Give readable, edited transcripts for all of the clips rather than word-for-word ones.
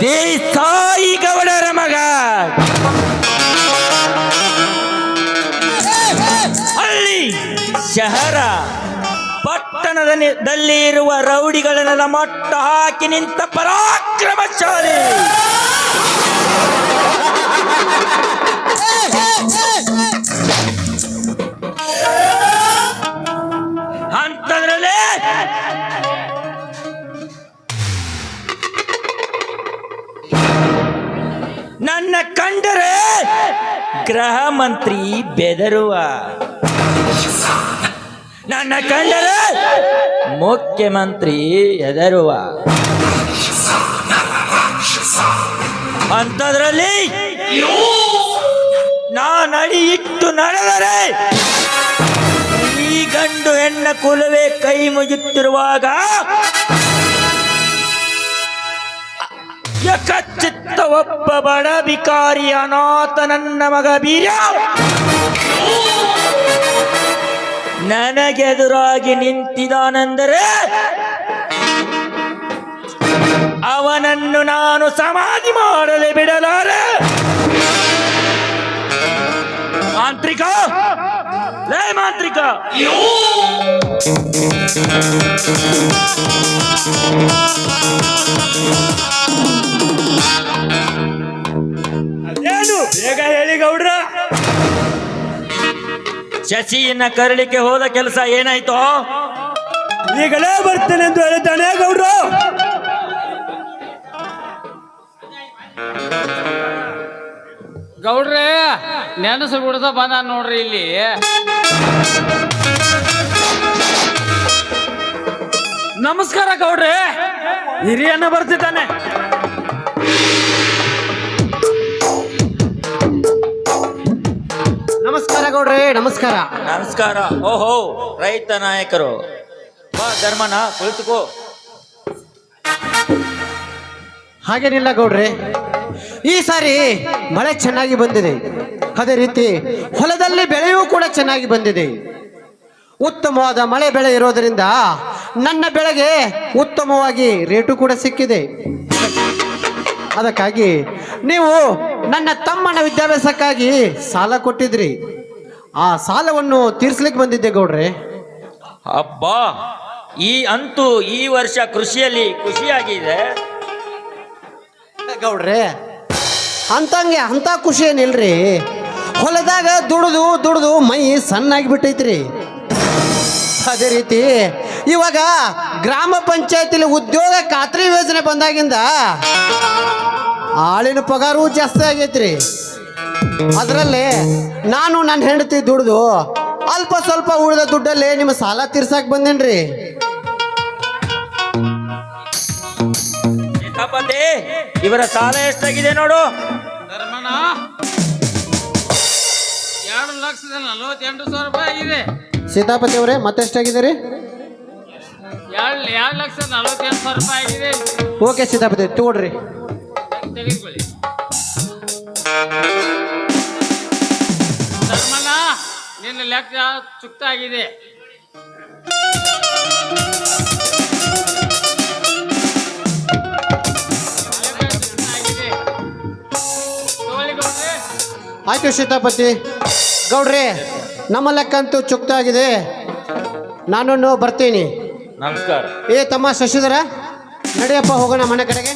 ದೇಸಾಯಿ ಗೌಡರ ಮಗ ಹಳ್ಳಿ ಶಹರ ಪಟ್ಟಣದಲ್ಲಿ ಇರುವ ರೌಡಿಗಳನ್ನೆಲ್ಲ ಮಟ್ಟ ಹಾಕಿ ನಿಂತ ಪರಾಕ್ರಮಶಾಲಿ ಅಂತದ್ರಲ್ಲಿ ನನ್ನ ಕಂಡರೆ ಗೃಹ ಮಂತ್ರಿ ಬೆದರುವ, ನನ್ನ ಕಂಡರೆ ಮುಖ್ಯಮಂತ್ರಿ ಹೆದರುವ, ಅಂಥದ್ರಲ್ಲಿ ನಾನಡಿ ಇಟ್ಟು ನಡೆದರೆ ಈ ಗಂಡು ಹೆಣ್ಣ ಕುಲವೇ ಕೈ ಮುಗಿಯುತ್ತಿರುವಾಗ ಯಕಚಿತ್ತ ಒಬ್ಬ ಬಡ ಬಿಕಾರಿ ಅನಾಥ ನನ್ನ ಮಗ ಬೀರ ನನಗೆದುರಾಗಿ ನಿಂತಿದ್ದಾನೆಂದರೆ ಅವನನ್ನು ನಾನು ಸಮಾಧಿ ಮಾಡಲು ಬಿಡಲಾರೆ. ಮಾಂತ್ರಿಕ, ಲೇ ಮಾಂತ್ರಿಕ, ಅದೇನು ಬೇಗ ಹೇಳಿ ಗೌಡ್ರ. ಶಶಿಯನ್ನ ಕರಳಿಕೆ ಹೋದ ಕೆಲಸ ಏನಾಯ್ತೋ? ಈಗಲೇ ಬರ್ತೇನೆ ಎಂದು ಹೇಳಿದ್ದಾನೆ ಗೌಡ್ರು. ಗೌಡ್ರೆ ನೆನಸು ಬಿಡದ ಬಂದ ನೋಡ್ರಿ ಇಲ್ಲಿ. ನಮಸ್ಕಾರ ಗೌಡ್ರೆ. ಹಿರಿಯನ್ನ ಬರ್ತಿದ್ದಾನೆ. ನಮಸ್ಕಾರ ಗೌಡ್ರೆ, ನಮಸ್ಕಾರ. ನಮಸ್ಕಾರ. ಓಹೋ, ರೈತ ನಾಯಕರು. ಬಾ ಧರ್ಮನ, ಕುಳಿತುಕೋ. ಹಾಗೇನಿಲ್ಲ ಗೌಡ್ರೆ, ಈ ಸಾರಿ ಮಳೆ ಚೆನ್ನಾಗಿ ಬಂದಿದೆ. ಅದೇ ರೀತಿ ಹೊಲದಲ್ಲಿ ಬೆಳೆಯೂ ಕೂಡ ಚೆನ್ನಾಗಿ ಬಂದಿದೆ. ಉತ್ತಮವಾದ ಮಳೆ ಬೆಳೆ ಇರೋದರಿಂದ ನನ್ನ ಬೆಳೆಗೆ ಉತ್ತಮವಾಗಿ ರೇಟು ಕೂಡ ಸಿಕ್ಕಿದೆ. ಅದಕ್ಕಾಗಿ ನೀವು ನನ್ನ ತಮ್ಮನ ವಿದ್ಯಾಭ್ಯಾಸಕ್ಕಾಗಿ ಸಾಲ ಕೊಟ್ಟಿದ್ರಿ. ಆ ಸಾಲವನ್ನು ತೀರ್ಸ್ಲಿಕ್ಕೆ ಬಂದಿದ್ದೆ ಗೌಡ್ರೆ. ಅಬ್ಬಾ, ಅಂತೂ ಈ ವರ್ಷ ಕೃಷಿಯಲ್ಲಿ ಖುಷಿಯಾಗಿದೆ ಗೌಡ್ರೆ. ಅಂತ ಖುಷಿ ಏನಿಲ್ರಿ. ಹೊಲದಾಗ ದುಡ್ದು ದುಡ್ದು ಮೈ ಸಣ್ಣಾಗಿ ಬಿಟ್ಟೈತ್ರಿ. ಅದೇ ರೀತಿ ಇವಾಗ ಗ್ರಾಮ ಪಂಚಾಯತಿಲಿ ಉದ್ಯೋಗ ಖಾತ್ರಿ ಯೋಜನೆ ಬಂದಾಗಿಂದ ಆಳಿನ ಪಗಾರು ಜಾಸ್ತಿ ಆಗೈತ್ರಿ. ಅದರಲ್ಲಿ ನಾನು ನನ್ನ ಹೆಂಡತಿ ದುಡ್ದು ಅಲ್ಪ ಸ್ವಲ್ಪ ಉಳಿದ ದುಡ್ಡಲ್ಲಿ ನಿಮ್ಮ ಸಾಲ ತೀರ್ಸಕ್ ಬಂದೇನ್ರಿ. ಸೀತಾಪತಿ, ಇವರ ಸಾಲ ಎಷ್ಟಾಗಿದೆ ನೋಡು. ಧರ್ಮಣ್ಣ, 2,48,000 ರೂಪಾಯಿ ಆಗಿದೆ. ಸೀತಾಪತಿ ಅವರೇ, ಮತ್ತೆಷ್ಟಾಗಿದೆ ರೀ? 2,48,000 ರೂಪಾಯಿ ಆಗಿದೆ. ಓಕೆ ಸೀತಾಪತಿ, ತಗೊಳ್ರಿ. ತೆಗೆದುಕೊಳ್ಳಿ. ಧರ್ಮಣ್ಣ, ನಿನ್ನ ಲೆಕ್ಕ ಚುಕ್ತ ಆಗಿದೆ. ಆಯ್ತು ಸೀತಾಪತಿ ಗೌಡ್ರಿ, ನಮ್ಮ ಲೆಕ್ಕಂತೂ ಚುಕ್ತಾಗಿದೆ. ನಾನು ಬರ್ತೀನಿ. ನಮಸ್ಕಾರ. ಏ ತಮ್ಮ ಶಶಿಧರ, ನಡೆಯಪ್ಪ ಹೋಗೋಣ ಮನೆ ಕಡೆಗೆ.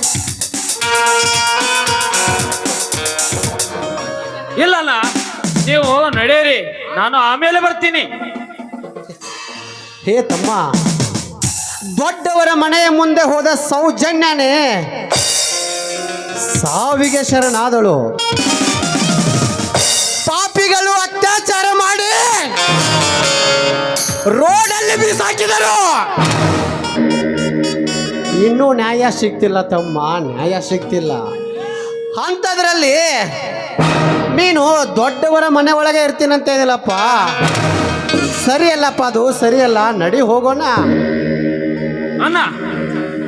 ಇಲ್ಲಣ್ಣ, ನೀವು ನಡೆಯಿರಿ, ನಾನು ಆಮೇಲೆ ಬರ್ತೀನಿ. ಹೇ ತಮ್ಮ, ದೊಡ್ಡವರ ಮನೆಯ ಮುಂದೆ ಹೋದ ಸೌಜನ್ಯನೇ ಸಾವಿಗೆ ಶರಣಾದಳು. ಪಾಪಿಗಳು ಅತ್ಯಾಚಾರ ಮಾಡಿ ರೋಡಲ್ಲಿ ಬೀಸಾಕಿದರು. ಇನ್ನೂ ನ್ಯಾಯ ಸಿಗ್ತಿಲ್ಲ ತಮ್ಮ, ನ್ಯಾಯ ಸಿಗ್ತಿಲ್ಲ. ಅಂಥದ್ರಲ್ಲಿ ನೀನು ದೊಡ್ಡವರ ಮನೆ ಒಳಗೆ ಇರ್ತೀನಂತ ಇದಿಲ್ಲಪ್ಪ. ಸರಿಯಲ್ಲಪ್ಪ, ಅದು ಸರಿಯಲ್ಲ. ನಡಿ ಹೋಗೋಣ. ಅಣ್ಣ,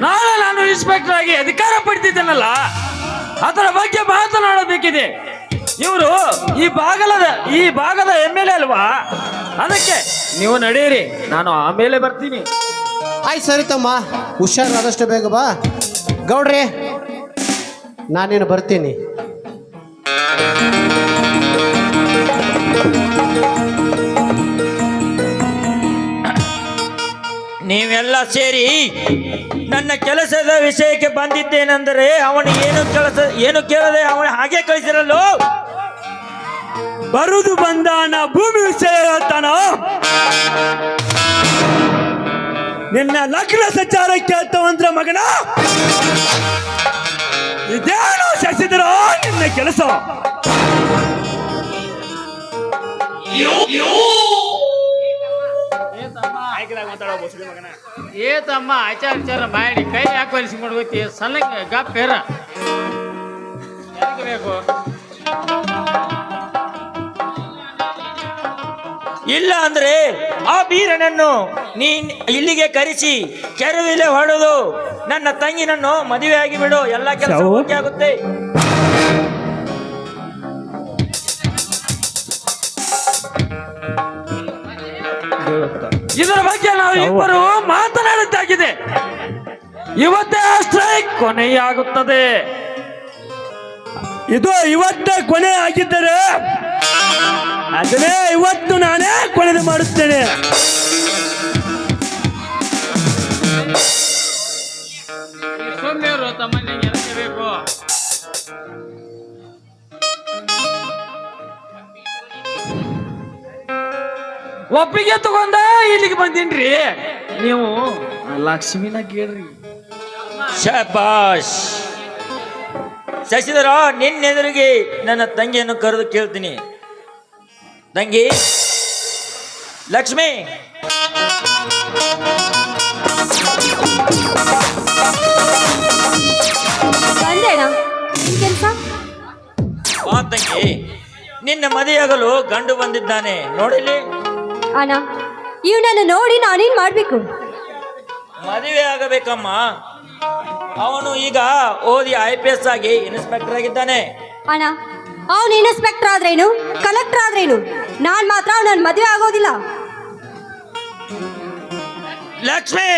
ನಾಳೆ ನಾನು ಇನ್ಸ್ಪೆಕ್ಟರ್ ಆಗಿ ಅಧಿಕಾರ ಪಡ್ತಿದ್ದೇನಲ್ಲ, ಅದರ ಬಗ್ಗೆ ಮಾತನಾಡಬೇಕಿದೆ. ಇವರು ಈ ಭಾಗದ MLA ಅಲ್ವಾ, ಅದಕ್ಕೆ ನೀವು ನಡೆಯಿರಿ, ನಾನು ಆಮೇಲೆ ಬರ್ತೀನಿ. ಆಯ್ತು ಸರಿ ತಮ್ಮ, ಹುಷಾರಾದಷ್ಟು ಬೇಗ ಬಾ. ಗೌಡ್ರಿ, ನಾನೇನು ಬರ್ತೀನಿ. ನೀವೆಲ್ಲ ಸೇರಿ ನನ್ನ ಕೆಲಸದ ವಿಷಯಕ್ಕೆ ಬಂದಿದ್ದೇನೆಂದರೆ ಅವನು ಏನು ಕೇಳದೆ ಅವನು ಹಾಗೆ ಕಳಿಸಿರಲು. ಬರುದು ಬಂದಾನ ಭೂಮಿ ವಿಷಯ ಹೇಳ್ತಾನ. ನಿನ್ನ ಲಗ್ನ ಸಚಾರ ಕೇಳ್ತವಂದ್ರ ಮಗನ, ಇದೇನು ಶಶಿಧರ ನಿನ್ನ ಕೆಲಸ? ಏ ತಮ್ಮ, ಆಚಾರ ವಿಚಾರ ಮಾಡಿ ಕೈ ಯಾಕೆ ಹೊಲಿಸಿ ಮಾಡ್ಬೇಕು? ಸಣ್ಣ ಗಪ್ಪೇರ ಯಾಕೆ ಬೇಕು? ಇಲ್ಲ ಅಂದ್ರೆ ಆ ಬೀರನನ್ನು ನೀನ್ ಇಲ್ಲಿಗೆ ಕರೆಸಿ ಕೆರವಿಲೆ ಹೊಡೆದು ನನ್ನ ತಂಗಿನನ್ನು ಮದುವೆ ಆಗಿ ಬಿಡು, ಎಲ್ಲ ಕೆಲಸ ಓಕೆ ಆಗುತ್ತೆ. ಇದರ ಬಗ್ಗೆ ನಾವು ಇಬ್ಬರು ಮಾತನಾಡಿದ್ದಾಗಿದೆ. ಇವತ್ತೇ ಸ್ಟ್ರೈಕ್ ಕೊನೆಯಾಗುತ್ತದೆ. ಇದು ಇವತ್ತೇ ಕೊನೆ ಆಗಿದ್ದರೆ ಅದನ್ನೇ ಇವತ್ತು ನಾನೇ ಕೊನೆದು ಮಾಡುತ್ತೇನೆ. ಸೌಮ್ಯರು ತಮ್ಮ, ನಿಂಗೆ ಎದಕ್ಕೆ ಬೇಕು? ಒಪ್ಪಿಗೆ ತಗೊಂಡ ಇಲ್ಲಿಗೆ ಬಂದಿನ್ರಿ. ನೀವು ಲಕ್ಷ್ಮಿನ ಕೇಳ್ರಿ. ಶಬಾಷ್ ಶಶಿಧರ, ನಿನ್ನೆದುರಿಗೆ ನನ್ನ ತಂಗಿಯನ್ನು ಕರೆದು ಕೇಳ್ತೀನಿ. ತಂಗಿ ಲಕ್ಷ್ಮಿ, ಬಾ ತಂಗಿ, ನಿನ್ನ ಮದುವೆಯಾಗಲು ಗಂಡು ಬಂದಿದ್ದಾನೆ ನೋಡಿಲಿ. ಅಣ್ಣ, ಇವನನ್ನು ನೋಡಿ ನಾನೇನ್ ಮಾಡ್ಬೇಕು? ಮದುವೆ ಆಗಬೇಕಮ್ಮ. ಅವನು ಈಗ ಓದಿ IPS ಆಗಿ ಇನ್ಸ್ಪೆಕ್ಟರ್ ಆಗಿದ್ದಾನೆ. ಅಣ್ಣ, ಅವನು ಇನ್ಸ್ಪೆಕ್ಟರ್ ಆದ್ರೇನು, ಕಲೆಕ್ಟರ್ ಆದ್ರೇನು, ನಾನ್ ಮಾತ್ರ ಅವನ ಮದುವೆ ಆಗೋದಿಲ್ಲ. ಲಕ್ಷ್ಮಿ,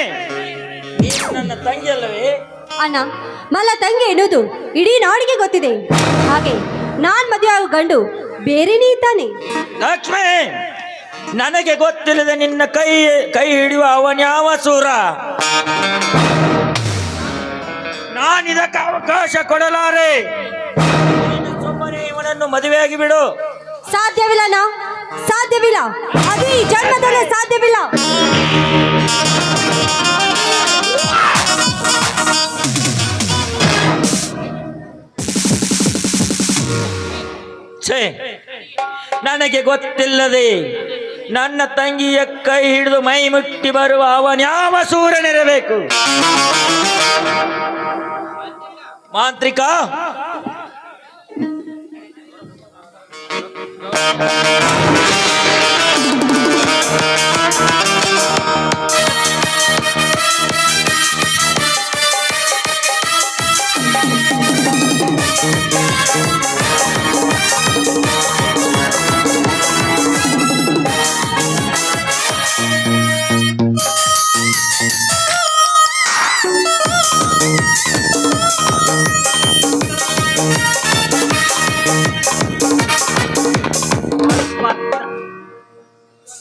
ನೀನು ನನ್ನ ತಂಗಿ ಅಲ್ಲವೇ? ಅಣ್ಣ, ಮಲ್ಲ ತಂಗಿ ಎನ್ನುವುದು ಇಡೀ ನಾಡಿಗೆ ಗೊತ್ತಿದೆ. ಹಾಗೆ ನಾನ್ ಮದುವೆ ಆಗೋ ಗಂಡು ಬೇರೆನೇ ಇದ್ದಾನೆ. ಲಕ್ಷ್ಮಿ, ನನಗೆ ಗೊತ್ತಿಲ್ಲದೆ ನಿನ್ನ ಕೈ ಹಿಡಿಯುವ ಅವನ್ಯಾವ ಸೂರ? ನಾನಿದಕ್ಕೆ ಅವಕಾಶ ಕೊಡಲಾರೆ. ನೀನು ಸುಮ್ಮನೆ ಇವನನ್ನು ಮದುವೆಯಾಗಿ ಬಿಡು. ಸಾಧ್ಯವಿಲ್ಲ ಅಣ್ಣ, ಸಾಧ್ಯವಿಲ್ಲ. ಅದು ಈ ಜನ್ಮದಲ್ಲೇ ಸಾಧ್ಯವಿಲ್ಲ. ಛೇ, ನನಗೆ ಗೊತ್ತಿಲ್ಲದೆ ನನ್ನ ತಂಗಿಯ ಕೈ ಹಿಡಿದು ಮೈ ಮುಟ್ಟಿ ಬರುವ ಅವನ್ಯಾವ ಸೂರನಿರಬೇಕು? ಮಾಂತ್ರಿಕ,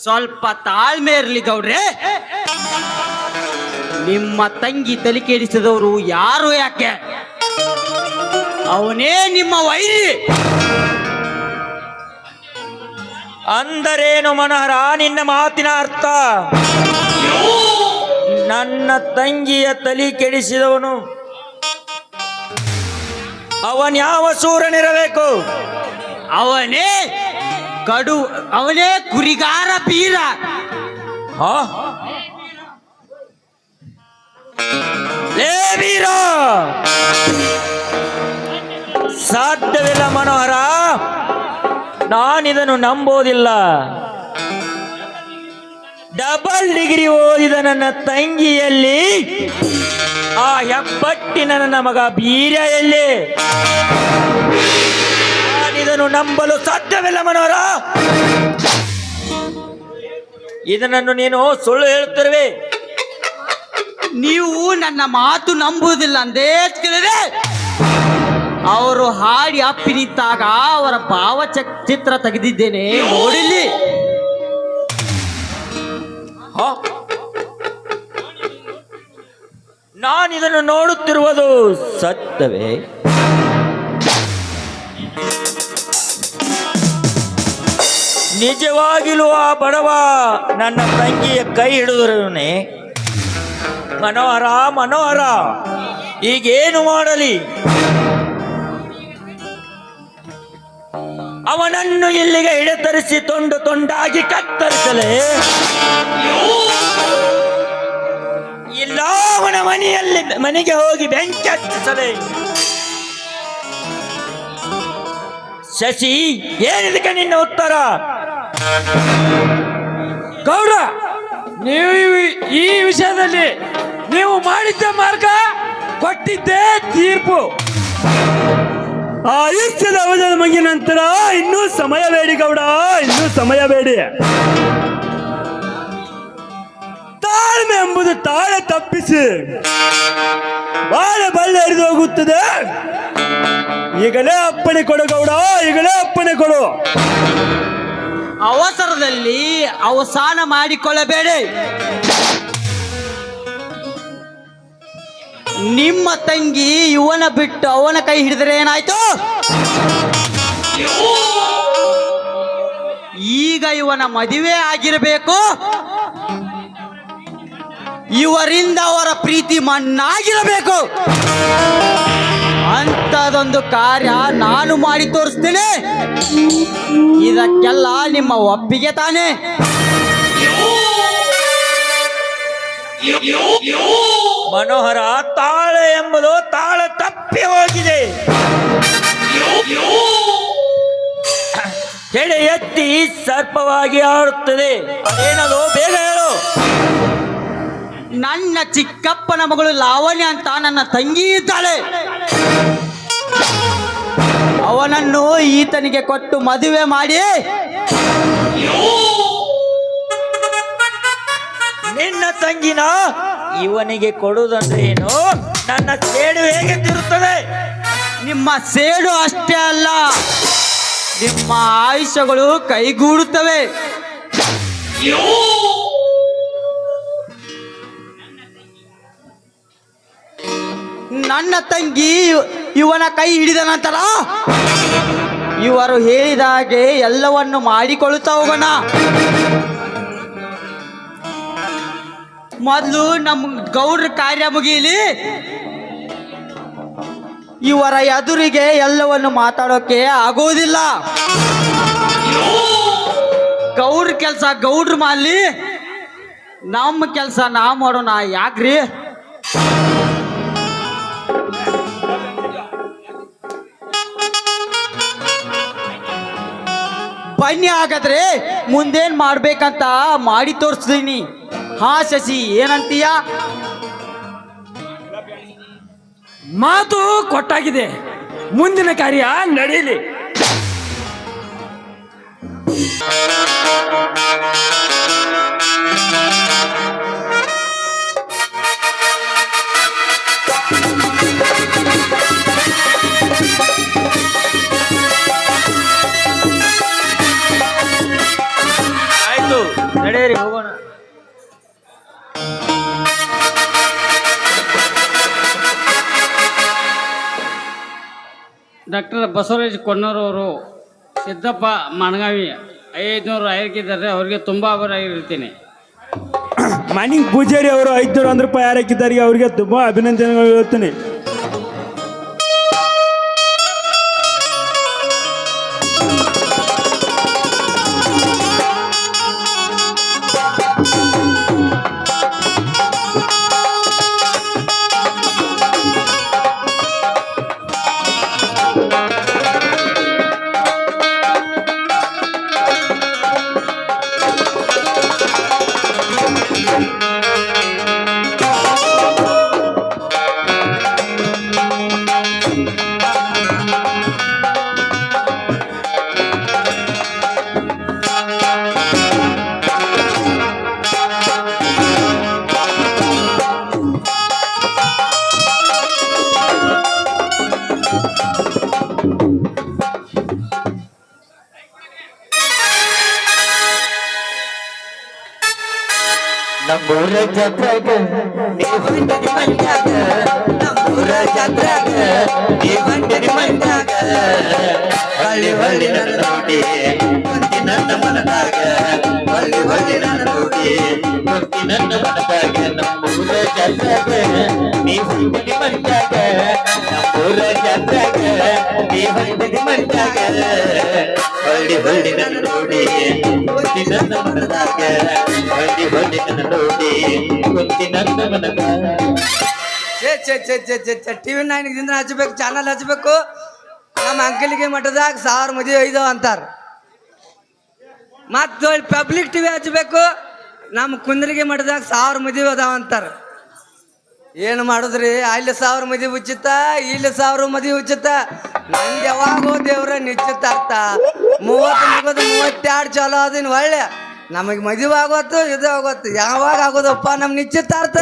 ಸ್ವಲ್ಪ ತಾಳ್ಮೆ ಇರ್ಲಿ ಗೌಡ್ರೆ. ನಿಮ್ಮ ತಂಗಿ ತಲೆ ಕೆಡಿಸಿದವರು ಯಾರು ಯಾಕೆ? ಅವನೇ ನಿಮ್ಮ ವೈರಿ. ಅಂದರೇನು ಮನೋಹರ ನಿನ್ನ ಮಾತಿನ ಅರ್ಥ? ನನ್ನ ತಂಗಿಯ ತಲೆ ಕೆಡಿಸಿದವನು ಅವನ್ಯಾವ ಸೂರನಿರಬೇಕು? ಅವನೇ ಕುರಿಗಾರ ಬೀರ. ಹಾ? ಲೇ ವೀರ, ಸಾಧ್ಯವಿಲ್ಲ ಮನೋಹರ, ನಾನಿದನ್ನು ನಂಬೋದಿಲ್ಲ. ಡಬಲ್ ಡಿಗ್ರಿ ಓದಿದ ನನ್ನ ತಂಗಿಯಲ್ಲಿ ಆ ಹೆಬ್ಬಟ್ಟಿನ ನನ್ನ ಮಗ ಬೀರ ಎಲ್ಲಿ? ನಾನಿದನ್ನು ನಂಬಲು ಸಾಧ್ಯವಿಲ್ಲ ಮನೋಹರ. ಇದನ್ನು ನೀನು ಸುಳ್ಳು ಹೇಳುತ್ತಿರುವೆ. ನೀವು ನನ್ನ ಮಾತು ನಂಬುವುದಿಲ್ಲ ಅಂದೇ ತಿಳಿದೆ. ಅವರು ಹಾಡಿ ಅಪ್ಪಿ ನಿಂತಾಗ ಅವರ ಭಾವಚಿತ್ರ ತೆಗೆದಿದ್ದೇನೆ, ನೋಡಿಲ್ಲಿ. ನಾನಿದನ್ನು ನೋಡುತ್ತಿರುವುದು ಸತ್ಯವೇ? ನಿಜವಾಗಿಲೂ ಆ ಬಡವ ನನ್ನ ತಂಗಿಯ ಕೈ ಹಿಡಿದರನೇ? ಮನೋಹರ ಮನೋಹರ, ಈಗೇನು ಮಾಡಲಿ? ಅವನನ್ನು ಇಲ್ಲಿಗೆ ಹಿಡಿತರಿಸಿ ತುಂಡು ತುಂಡಾಗಿ ಕತ್ತರಿಸಲೇ? ಇಲ್ಲ ಅವನ ಮನೆಗೆ ಹೋಗಿ ಬೆಂಕಿ ಹಚ್ಚಿಸಲೇ? ಶಶಿ, ಏನಿದಕ್ಕೆ ನಿನ್ನ ಉತ್ತರ? ಗೌಡ, ನೀವು ಈ ವಿಷಯದಲ್ಲಿ ನೀವು ಮಾಡಿದ್ದ ಮಾರ್ಗ, ಕೊಟ್ಟಿದ್ದೇ ತೀರ್ಪು. ಆಯುಷ್ಯದ ಅವಧಿ ಮುಗಿದ ನಂತರ ಇನ್ನೂ ಸಮಯ ಬೇಡಿ ಗೌಡ, ಇನ್ನೂ ಸಮಯ ಬೇಡಿ. ತಾಳ್ಮೆ ಎಂಬುದು ತಾಳೆ ತಪ್ಪಿಸಿ ಬಾಳೆ ಬಳ್ಳಿ ಹರಿದು ಹೋಗುತ್ತದೆ. ಈಗಲೇ ಅಪ್ಪಣೆ ಕೊಡು ಗೌಡ, ಈಗಲೇ ಅಪ್ಪಣೆ ಕೊಡು. ಅವಸರದಲ್ಲಿ ಅವಸಾನ ಮಾಡಿಕೊಳ್ಳಬೇಡಿ. ನಿಮ್ಮ ತಂಗಿ ಇವನ ಬಿಟ್ಟು ಅವನ ಕೈ ಹಿಡಿದ್ರೆ ಏನಾಯ್ತು? ಈಗ ಇವನ ಮದುವೆ ಆಗಿರಬೇಕು. ಇವರಿಂದ ಅವರ ಪ್ರೀತಿ ಮಣ್ಣಾಗಿರಬೇಕು. ಅಂತದೊಂದು ಕಾರ್ಯ ನಾನು ಮಾಡಿ ತೋರಿಸ್ತೇನೆ. ಇದಕ್ಕೆಲ್ಲ ನಿಮ್ಮ ಒಪ್ಪಿಗೆ ತಾನೇ? ಮನೋಹರ, ತಾಳೆ ಎಂಬುದು ತಾಳೆ ತಪ್ಪಿ ಹೋಗಿದೆ. ಹೆಡೆ ಎತ್ತಿ ಸರ್ಪವಾಗಿ ಆಡುತ್ತದೆ. ಅದೇನದು? ಬೇಗ ಹೇಳು. ನನ್ನ ಚಿಕ್ಕಪ್ಪನ ಮಗಳು ಲಾವಣ್ಯ ಅಂತ ನನ್ನ ತಂಗಿ ಇದ್ದಾಳೆ. ಅವನನ್ನು ಈತನಿಗೆ ಕೊಟ್ಟು ಮದುವೆ ಮಾಡಿ ನಿನ್ನ ತಂಗಿನ ಇವನಿಗೆ ಕೊಡುವುದಂದ್ರೆ ಏನು? ನನ್ನ ಸೇಡು ಹೇಗೆ ತಿರುತ್ತದೆ? ನಿಮ್ಮ ಸೇಡು ಅಷ್ಟೇ ಅಲ್ಲ, ನಿಮ್ಮ ಆಯುಷ್ಯಗಳು ಕೈಗೂಡುತ್ತವೆ. ನನ್ನ ತಂಗಿ ಇವನ ಕೈ ಹಿಡಿದ ನಂತರ ಇವರು ಹೇಳಿದ ಹಾಗೆ ಎಲ್ಲವನ್ನು ಮಾಡಿಕೊಳ್ಳುತ್ತಾ ಹೋಗೋಣ. ಮೊದಲು ನಮ್ಮ ಗೌಡ್ರ ಕಾರ್ಯ ಮುಗಿಯಲಿ. ಇವರ ಎದುರಿಗೆ ಎಲ್ಲವನ್ನು ಮಾತಾಡೋಕೆ ಆಗೋದಿಲ್ಲ. ಗೌಡ್ರ ಕೆಲಸ ಗೌಡ್ರ ಮಾಡಲಿ, ನಮ್ಮ ಕೆಲಸ ನಾ ಮಾಡೋಣ. ಯಾಕ್ರಿ? ಬನ್ನಿ, ಹಾಗಾದ್ರೆ ಮುಂದೇನ್ ಮಾಡ್ಬೇಕಂತ ಮಾಡಿ ತೋರಿಸ್ತೀನಿ. ಹಾ ಶಶಿ, ಏನಂತೀಯ? ಮಾತು ಕೊಟ್ಟಾಗಿದೆ, ಮುಂದಿನ ಕಾರ್ಯ ನಡೆಯಲಿ. ಆಯ್ತು, ಡಾಕ್ಟರ್ ಬಸವರಾಜ್ ಕೊನ್ನೂರವರು, ಸಿದ್ದಪ್ಪ ಮಣಗಾವಿ 500 ಹಾಕಿದ್ದಾರೆ. ಅವರಿಗೆ ತುಂಬ ಆಭಾರಿಯಾಗಿರ್ತೀನಿ. ಮಾನಿಂಗ್ ಪೂಜಾರಿ ಅವರು 500 ರೂಪಾಯಿ ಹಾಕಿದ್ದಾರೆ, ಅವರಿಗೆ ತುಂಬಾ ಅಭಿನಂದನೆಗಳು ಹೇಳ್ತೀನಿ. ನಮ್ಮೂರ ಜಾತ್ರೆಗ ನೀವಂಟರಿ ಮಂಡ್ಯಾಗ, ನಮ್ಮೂರ ಜಾತ್ರೆಗ ನೀವಂಟರಿ ಮಂಡ್ಯಾಗ, ಹೊಳ್ಳಿ ಹೊಳ್ಳಿ ನನ್ನ ನೋಡಿ ಕುಂತಿ ನನ್ನ ಮನದಾಗ, ಹೊಳ್ಳಿ ಹೊಳ್ಳಿ ನನ್ನ ನೋಡಿ ಕುಂತಿ ನನ್ನ ಮನದಾಗ. ನಮ್ಮೂರ ಜಾತ್ರೆಗ ನೀವಂಟರಿ ಮಂಡ್ಯಾಗ, ನಮ್ಮೂರ ಜಾತ್ರೆಗ ನೀವಂಟರಿ ಮಂಡ್ಯಾಗ, ಹೊಳ್ಳಿ ಹೊಳ್ಳಿ ನನ್ನ ನೋಡಿ ಕುಂತಿ ನನ್ನ ಮನದಾಗ, ಹೊಳ್ಳಿ ಹೊಳ್ಳಿ ನನ್ನ ನೋಡಿ ಕುಂತಿ ನನ್ನ ಮನದಾಗ. ಟಿವಿ 9 ಹಚ್ಚಬೇಕು, ಚಾನಲ್ ಹಚ್ಚಬೇಕು. ನಮ್ಮ ಅಂಕಲಿಗೆ ಮಠದಾಗ 1000 ಮದುವೆ ಇದಾವ ಅಂತಾರ. ಮತ್ತು ಪಬ್ಲಿಕ್ ಟಿವಿ ಹಚ್ಚಬೇಕು, ನಮ್ಮ ಕುಂದ್ರಿಗೆ ಮಠದಾಗ 1000 ಮದುವೆ ಅದಾವ ಅಂತಾರ. ಏನು ಮಾಡುದ್ರಿ? ಅಲ್ಲಿ 1000 ಮದುವೆ ಉಚಿತ, ಇಲ್ಲಿ 1000 ಮದುವೆ ಉಚಿತ. ನಂಗೆ ಯಾವಾಗೋ ದೇವ್ರ ನಿಶ್ಚಿತಾರ್ಥ 30 ಮುಗಿದು 32 ಚಾಲೋ ಅದಿನ ಒಳ್ಳೆ ನಮಗೆ ಮದುವೆ ಆಗೋತ್ತು, ಇದು ಆಗೋತ್ತು. ಯಾವಾಗ ಆಗೋದಪ್ಪ ನಮ್ಮ ನಿಶ್ಚಿತಾರ್ಥ?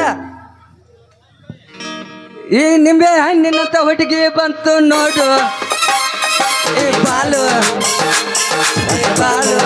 ಈ ನಿಂಬೆ ಹಣ್ಣಿನಂತ ಹುಡುಗಿ ಬಂತು ನೋಡು, ಈ ಬಾಲು ಈ ಬಾಲು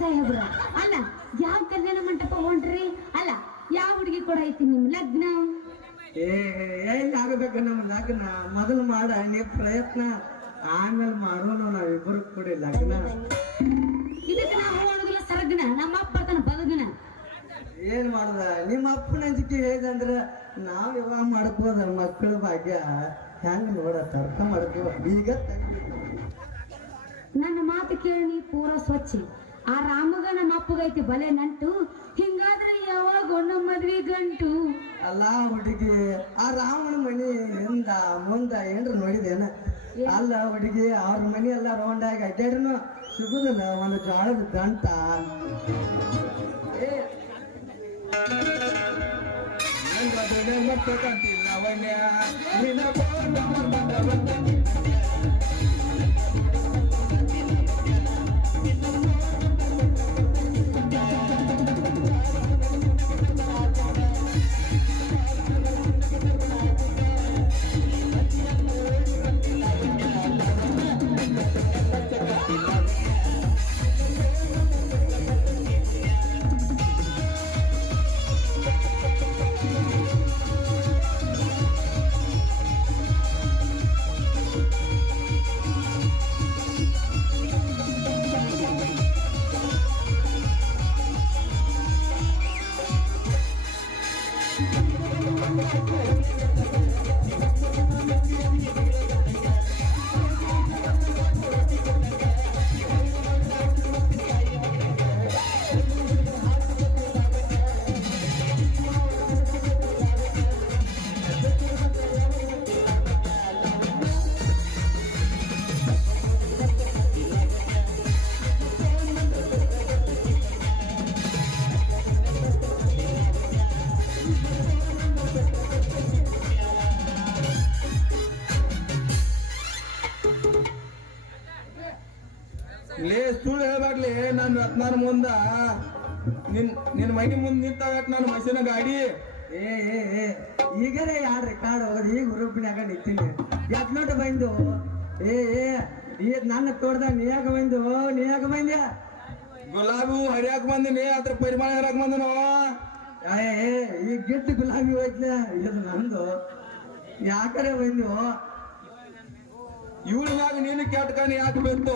ಸಾಹೇಬ್ರ ಅಲ್ಲ ಯಾವ ಕಲ್ಯಾಣ ಮಂಟಪ ಹೊಂಟ್ರಿ ಅಲ್ಲ ಯಾವ ಹುಡುಗಿ ಕೂಡ ಐತಿ ನಿಮ್ ಲಗ್ನ ಎಲ್ಲಿ ಆಗಬೇಕು ನಮ್ಮ ಲಗ್ನ ಮೊದಲು ಮಾಡ ನೀ ಪ್ರಯತ್ನ ಆಮೇಲೆ ಮಾಡೋಣ ನಾವಿಬ್ಬರು ಕೂಡಿ ಲಗ್ನ ಇದಕ್ಕೆ ನಾವು ಮಾಡೋದಿಲ್ಲ ಕರಗಿನ ನಮ್ಮ ಅಪ್ಪ ಬರ್ತಾನ ಬಲಗಿನ. ಏನ್ ಮಾಡುದ ನಿಮ್ಮ ಅಪ್ಪನ ಅಂಜಿಕೆ ಹೇಳಿದಂದ್ರ ನಾವ್ ಯಾವಾಗ ಮಾಡ್ಕೋದ ಮಕ್ಕಳ ಭಾಗ್ಯ ಹೆಂಗ್ ನೋಡ ತರ್ಕ ಮಾಡ್ಕೋ ಈಗ ನನ್ನ ಮಾತು ಕೇಳಿ ನೀ ಪೂರ ಸ್ವಚ್ಛ. ಆ ರಾಮಗ ನಮ್ಮ ಅಪ್ಪಗೈತಿ ಬಲೆ ನಂಟು, ಹಿಂಗಾದ್ರೆ ಯಾವಾಗ ನಮ್ಮ ಮದ್ವಿ ಗಂಟು. ಅಲ್ಲ ಹುಡುಗಿ ಆ ರಾಮನ ಮನಿ ಹಿಂದ ಮುಂದ ಏನ್ರ ನೋಡಿದೇನ? ಅಲ್ಲ ಹುಡುಗಿ ಅವ್ರ ಮನಿ ಎಲ್ಲ ರೌಂಡ್ ಆಗಿ ಅಡ್ಡಾಡ್ರು ಸಿಗುದಿಲ್ಲ ಒಂದು ಜೋಳದ ದಂಟ. ಲೇ ಸುಳ್ಳು ಹೇಳ್ಬಾರ್ಲಿ ನನ್ನ ರತ್ನಾರ ಮುಂದ ನಿನ್ ಮನೆ ಮುಂದೆ ನಿಂತಾಗ ನಾನು ಮಷಿನ ಗಾಡಿ ಈಗಲೇ ಯಾರು ರೆಕಾರ್ಡ್ ಹೋಗೋದು ಈಗ ಹುರುಪಿನಾಗ ನಿಂತೀನಿ ಎತ್ನೋಟ ಬಂದು ಈಗ ನನ್ನ ತೋಟದಾಗ ನೀಯಾಗ ಬಂದ್ಯ ಗುಲಾಬಿ ಹರಿಯಾಕ ಬಂದಿನಿ ಅದ್ರ ಪರಿಮಾಣ ಹರಿಯಾಕ ಬಂದನು ಈಗ ಗಿಟ್ಟು ಗುಲಾಬಿ ಹೋಯ್ತಲ ಇದು ನಂದು ಯಾಕರೆ ಬಂದು ಇವಳ ಮ್ಯಾಗ ನೀನು ಕೆಟ್ಕಾನಿ ಯಾಕೆ ಬಂತು?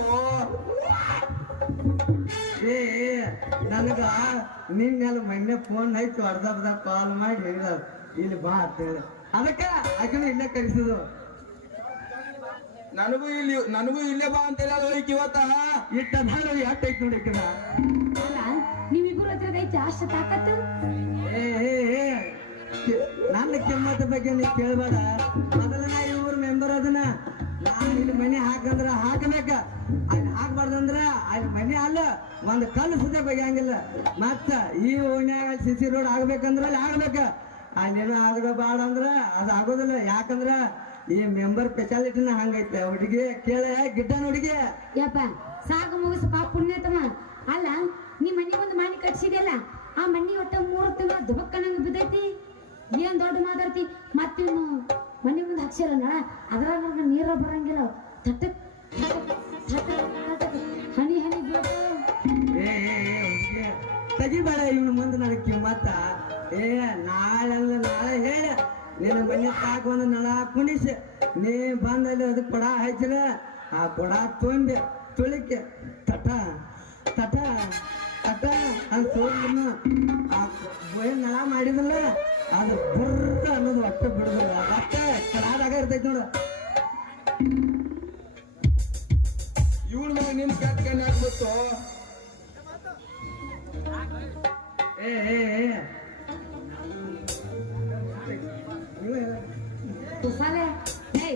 ನನಗ ನಿನ್ನೆಲ್ಲ ಮೊನ್ನೆ ಫೋನ್ ಹಚ್ಚಿ ಅರ್ಧ ಕಾಲ್ ಮಾಡಿ ಹೇಳಿದ ಇಲ್ಲಿ ಬಾ ಅಂತ ಹೇಳಿ ಅದಕ್ಕ ಆಕಿನ ಇಲ್ಲೇ ಕರೆಸಿದ್ರು. ನನಗೂ ಇಲ್ಲೇ ಬಾ ಅಂತ ಹೇಳಿ ಹೋಯ್ತು ಇವತ್ತ ಇಟ್ಟ ಯಾಟ್ ಐತಿ ನೋಡಿ ಆಕಿನ. ಅಲ್ಲ ನಿಮ್ಮಿಬ್ಬರು ಹತ್ರ ಐತಿ ಅಷ್ಟ ತಾಕತ್ತು. ನನ್ನ ಕೆಮ್ಮತ್ತ ಬಗ್ಗೆ ನೀ ಕೇಳ್ಬೇಡ. ಮೊದಲ ನಾ ಇವ್ರ ಮೆಂಬರ್ ಅದನ್ನ ನಾನು ಇಲ್ಲಿ ಮನೆ ಹಾಕಂದ್ರ ಹಾಕಬೇಕ, ಅಲ್ಲಿ ಹಾಕ್ಬಾರ್ದಂದ್ರ ಅಲ್ಲಿ ಮನೆ ಅಲ್ಲ ಒಂದ್ ಕಲ್ಲು ಸುದ್ದ ಬಗೆಯಂಗಿಲ್ಲ. ಮತ್ತ ಈ ಓಣ್ಯಾಗ ಸಿಸಿ ರೋಡ್ ಆಗ್ಬೇಕಂದ್ರ ಅಲ್ಲಿ ಆಗ್ಬೇಕ, ಅಲ್ಲೇನೋ ಆಗದ ಬಾಡ ಅಂದ್ರ ಅದ್ ಆಗೋದಿಲ್ಲ. ಯಾಕಂದ್ರ ಈ ಮೆಂಬರ್ ಸ್ಪೆಷಾಲಿಟಿನ ಹಂಗೈತೆ. ಹುಡುಗಿ ಕೇಳ ಗಿಡ್ಡನ ಹುಡುಗಿ ಯಪ್ಪ ಸಾಕು ಮುಗಿಸಪ್ಪ ಪುಣ್ಯತಮ. ಅಲ್ಲ ನೀ ಮನಿ ಒಂದು ಮನೆ ಕಟ್ಸಿದೆಯಲ್ಲ, ಆ ಮನಿ ಒಟ್ಟ 3 ತಿಂಗಳ ದುಬಕ್ಕನಂಗ ಬಿದ್ದೈತಿ. ಏನ್ ದೊಡ್ಡ ಮಾತಾಡ್ತಿ. ಮತ್ತಿನ್ನು ಮನಿ ಮುಂದೆ ಹಾಕ್ಸಿರಲ್ಲ ಅದ್ರಾಗ ನೀರ ಬರಂಗಿಲ್ಲ. ತಟ್ಟಕ್ ಹನಿ ಹನಿ ಬೀಳ್ತಾವ. ತೆಗಿಬೇಡ ಇವನು ಮುಂದೆ ನನಗೆ ಕಿಮ್ಮತ್ತ. ನಾಳೆ ಹೇಳ ನಿನ್ನ ಮನೆ ತಾಕ ಒಂದು ನಳ ಕುಣಿಸಿ ನೀ ಬಂದಲ್ಲಿ ಅದಕ್ಕೆ ಕೊಡ ಹಚ್ಚಿರ ಆ ಕೊಡ ತುಂಬಿ ತುಳಿಕೆ ತಟ ತಟ ತಟ ಅಂತ ಸೋಲ್ನು ಆ ನಳ ಮಾಡಿದಲ್ಲ ಅದು ಬುರ್ರ ಅನ್ನೋದು ಒಟ್ಟೆ ಬಿಡುದಿಲ್ಲ. ಒಟ್ಟೆ ಕಡಾದಾಗ ಇರ್ತೈತಿ ನೋಡು. ಇವಳ ಮ್ಯಾಗ ನಿನ್ ಕೆಟ್ಕಾನಿ ಯಾಕೆ ಬಂತು? ತುಸಾಲೆ ಹೇ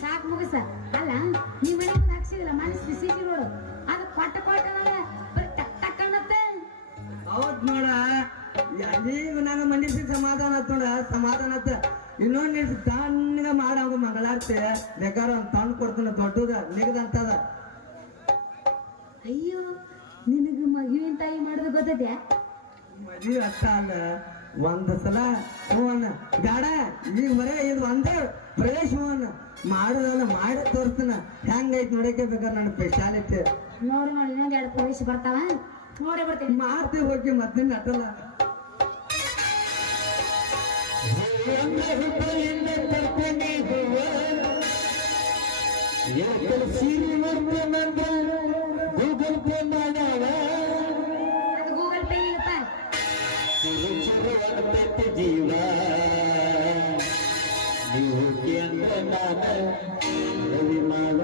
ಸಾಕು ಮುಗಿಸ. ಅಲ್ಲ ನೀ ಮನೆ ಮುಂದೆ ಹಾಕ್ಸಿದಿಲ್ಲ ಮನಸ್ ಬಿಸಿ ನೋಡು, ಅದು ಕೊಟ್ಟ ಬರೀ ಟಕ್ ಟಕ್ ಅನ್ನತ್ತೆ. ಹೌದ್ ನೋಡ, ಈಗ ನನ್ನ ಮನಸ್ಸಿಗೆ ಸಮಾಧಾನ ಆತ್ ನೋಡ, ಸಮಾಧಾನ ಆತ. ಇನ್ನೊಂದು ತಣ್ಣಗ ಮಾಡವ ಮಂಗಳಾರ್ತಿ ಬೇಕಾದ್ರೆ ಒಂದು ತಣ್ಣು ಕೊಡ್ತಾನ ದೊಡ್ಡದ ನಿಗದಂತದ. ಅಯ್ಯೋ ನಿನಗ ಮಗುವಿನ ತಾಯಿ ಮಾಡೋದು ಗೊತ್ತದ್ಯಾ? ಮದುವೆ ಅಷ್ಟ ಅಲ್ಲ, ಒಂದ್ ಸಲ ಹೂವನ್ನ ಬೇಡ ಈಗ ಬರೇ ಇದು ಒಂದೇ ಫ್ರೆಶ್ ಹೂವನ್ನ ಮಾಡೋದಲ್ಲ ಮಾಡಿ ತೋರಿಸ್ತಾನ. ಹೆಂಗೈತಿ ನೋಡಕ್ಕೆ ಬೇಕಾದ್ರೆ ನನ್ನ ಸ್ಪೆಷಾಲಿಟಿ ನೋಡಿ ಇನ್ನೊಂದ್ 2 ಪ್ರವೇಶ ಬರ್ತಾವ ನೋಡಿ ಬರ್ತೀನಿ. ಮಾಡ್ತೀವಿ ಹೋಗಿ ಮತ್ತೆ ನಟಲ್ಲ. ಗೂಗಲ್ ಪೇ ಮಾಡಾವ ಚುರು ಚುರು ಅಂತೈತಿ ಜೀವ ನೀವು ಅಂದ್ರೆ ನಾನು ರವಿ ಮಾವ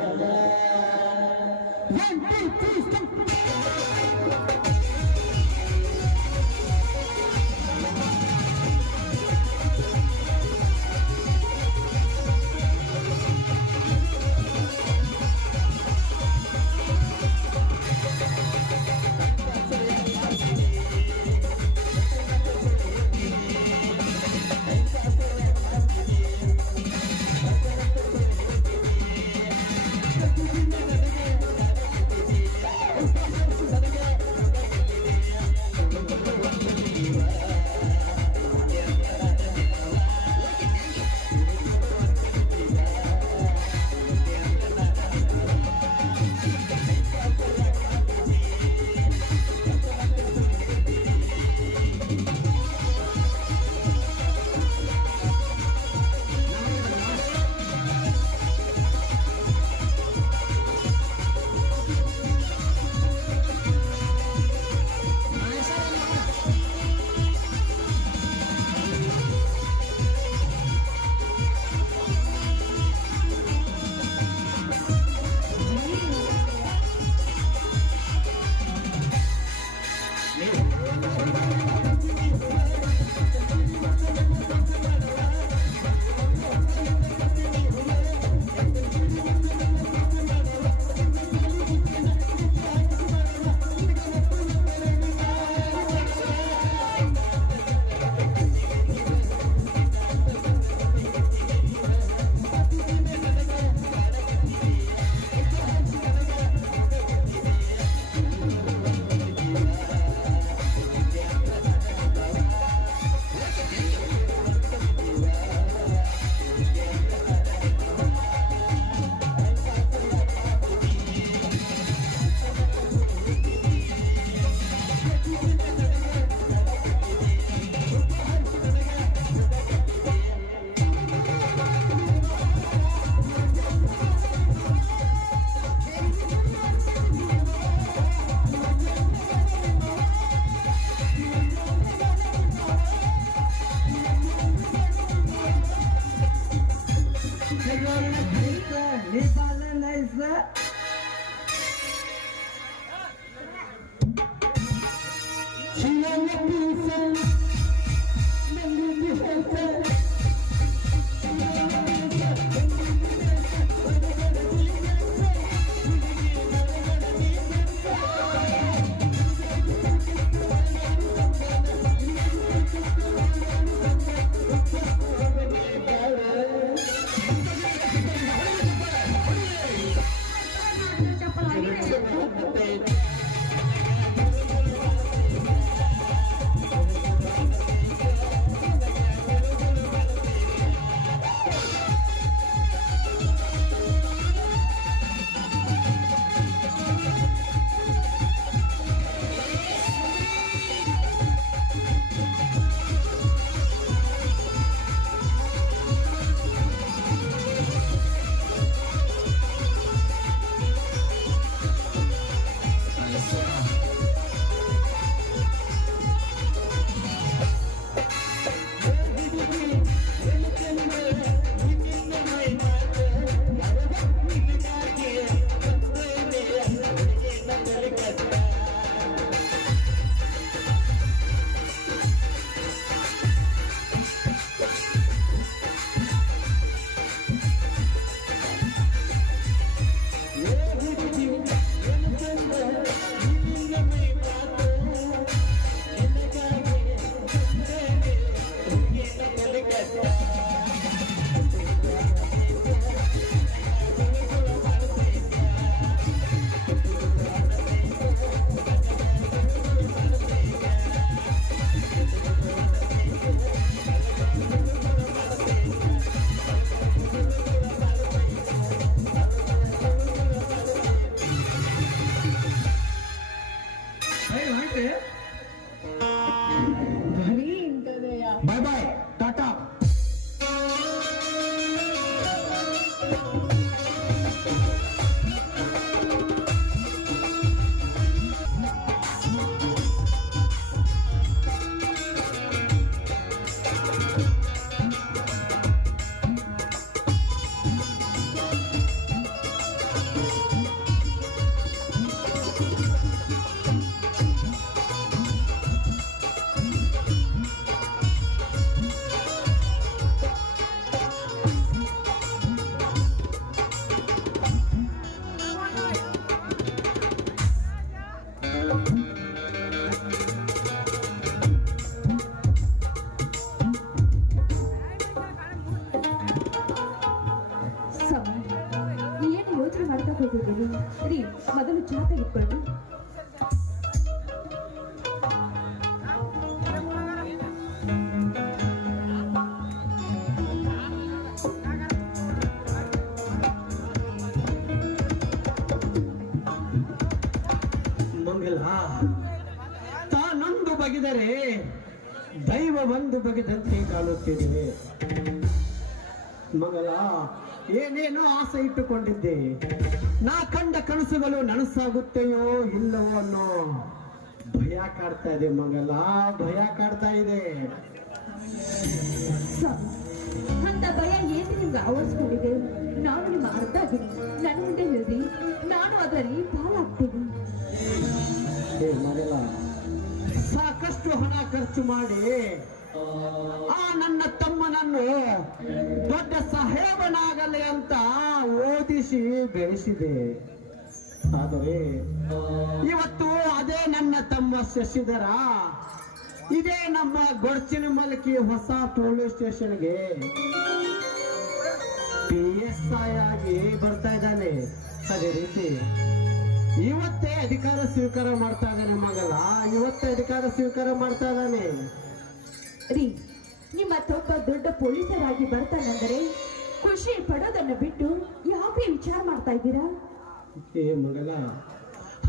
ಬಾಯ್ ಬಾಯ್ ಟಾಟಾ. ಮೊದಲು ಚಹಾ ತೆಗೆದುಕೊಳ್ಳಿ. ಮಂಗಲ ತಾನೊಂದು ಬಗೆದರೆ ದೈವ ಒಂದು ಬಗೆದಂತೆ ಕಾಣುತ್ತಿದೆ. ಮಂಗಲ ಏನೇನೋ ಆಸೆ ಇಟ್ಟುಕೊಂಡಿದ್ದೆ, ನಾ ಕಂಡ ಕನಸುಗಳು ನನಸಾಗುತ್ತೆಯೋ ಇಲ್ಲವೋ ಅನ್ನೋ ಭಯ ಕಾಡ್ತಾ ಇದೆ ಮಂಗಲ, ಭಯ ಕಾಡ್ತಾ ಇದೆ. ಸ್ವಾಮಿ, ಅಂತ ಭಯ ಏನು ನಿಮ್ಗೆ ಆವರಿಸ್ಕೊಂಡಿದೆ? ನಾನು ನಿಮ್ಮ ಅರ್ಥ ಆಗಿನಿ, ನನ್ನ ಮುಂದೆ ಹೇಳ್ರಿ, ನಾನು ಅದರಲ್ಲಿ ಪಾಲಾಗ್ತೀನಿ. ಹೇ ಮಗಲ, ಸಾಕಷ್ಟು ಹಣ ಖರ್ಚು ಮಾಡಿ ಆ ನನ್ನ ತಮ್ಮನನ್ನು ದೊಡ್ಡ ಸಾಹೇಬನಾಗಲಿ ಅಂತ ಓದಿಸಿ ಬೆಳೆಸಿದೆ. ಆದರೆ ಇವತ್ತು ಅದೇ ನನ್ನ ತಮ್ಮ ಶಶಿಧರ ಇದೇ ನಮ್ಮ ಗೊಡ್ಚಿನ ಮಲಕಿ ಹೊಸ ಪೊಲೀಸ್ ಸ್ಟೇಷನ್ಗೆ PSI ಆಗಿ ಬರ್ತಾ ಇದ್ದಾನೆ. ಅದೇ ರೀತಿ ಇವತ್ತೇ ಅಧಿಕಾರ ಸ್ವೀಕಾರ ಮಾಡ್ತಾ ಇದ್ದಾನೆ ಮಗಲ, ಇವತ್ತೇ ಅಧಿಕಾರ ಸ್ವೀಕಾರ ಮಾಡ್ತಾ ಇದ್ದಾನೆ. ರೀ, ನಿಮ್ಮ ತೊಬ್ಬ ದೊಡ್ಡ ಪೊಲೀಸರಾಗಿ ಬರ್ತಾನಂದರೆ ಖುಷಿ ಪಡೋದನ್ನ ಬಿಟ್ಟು ಯಾಕೆ ವಿಚಾರ ಮಾಡ್ತಾ ಇದ್ದೀರಾ? ಏ ಮಗಲ,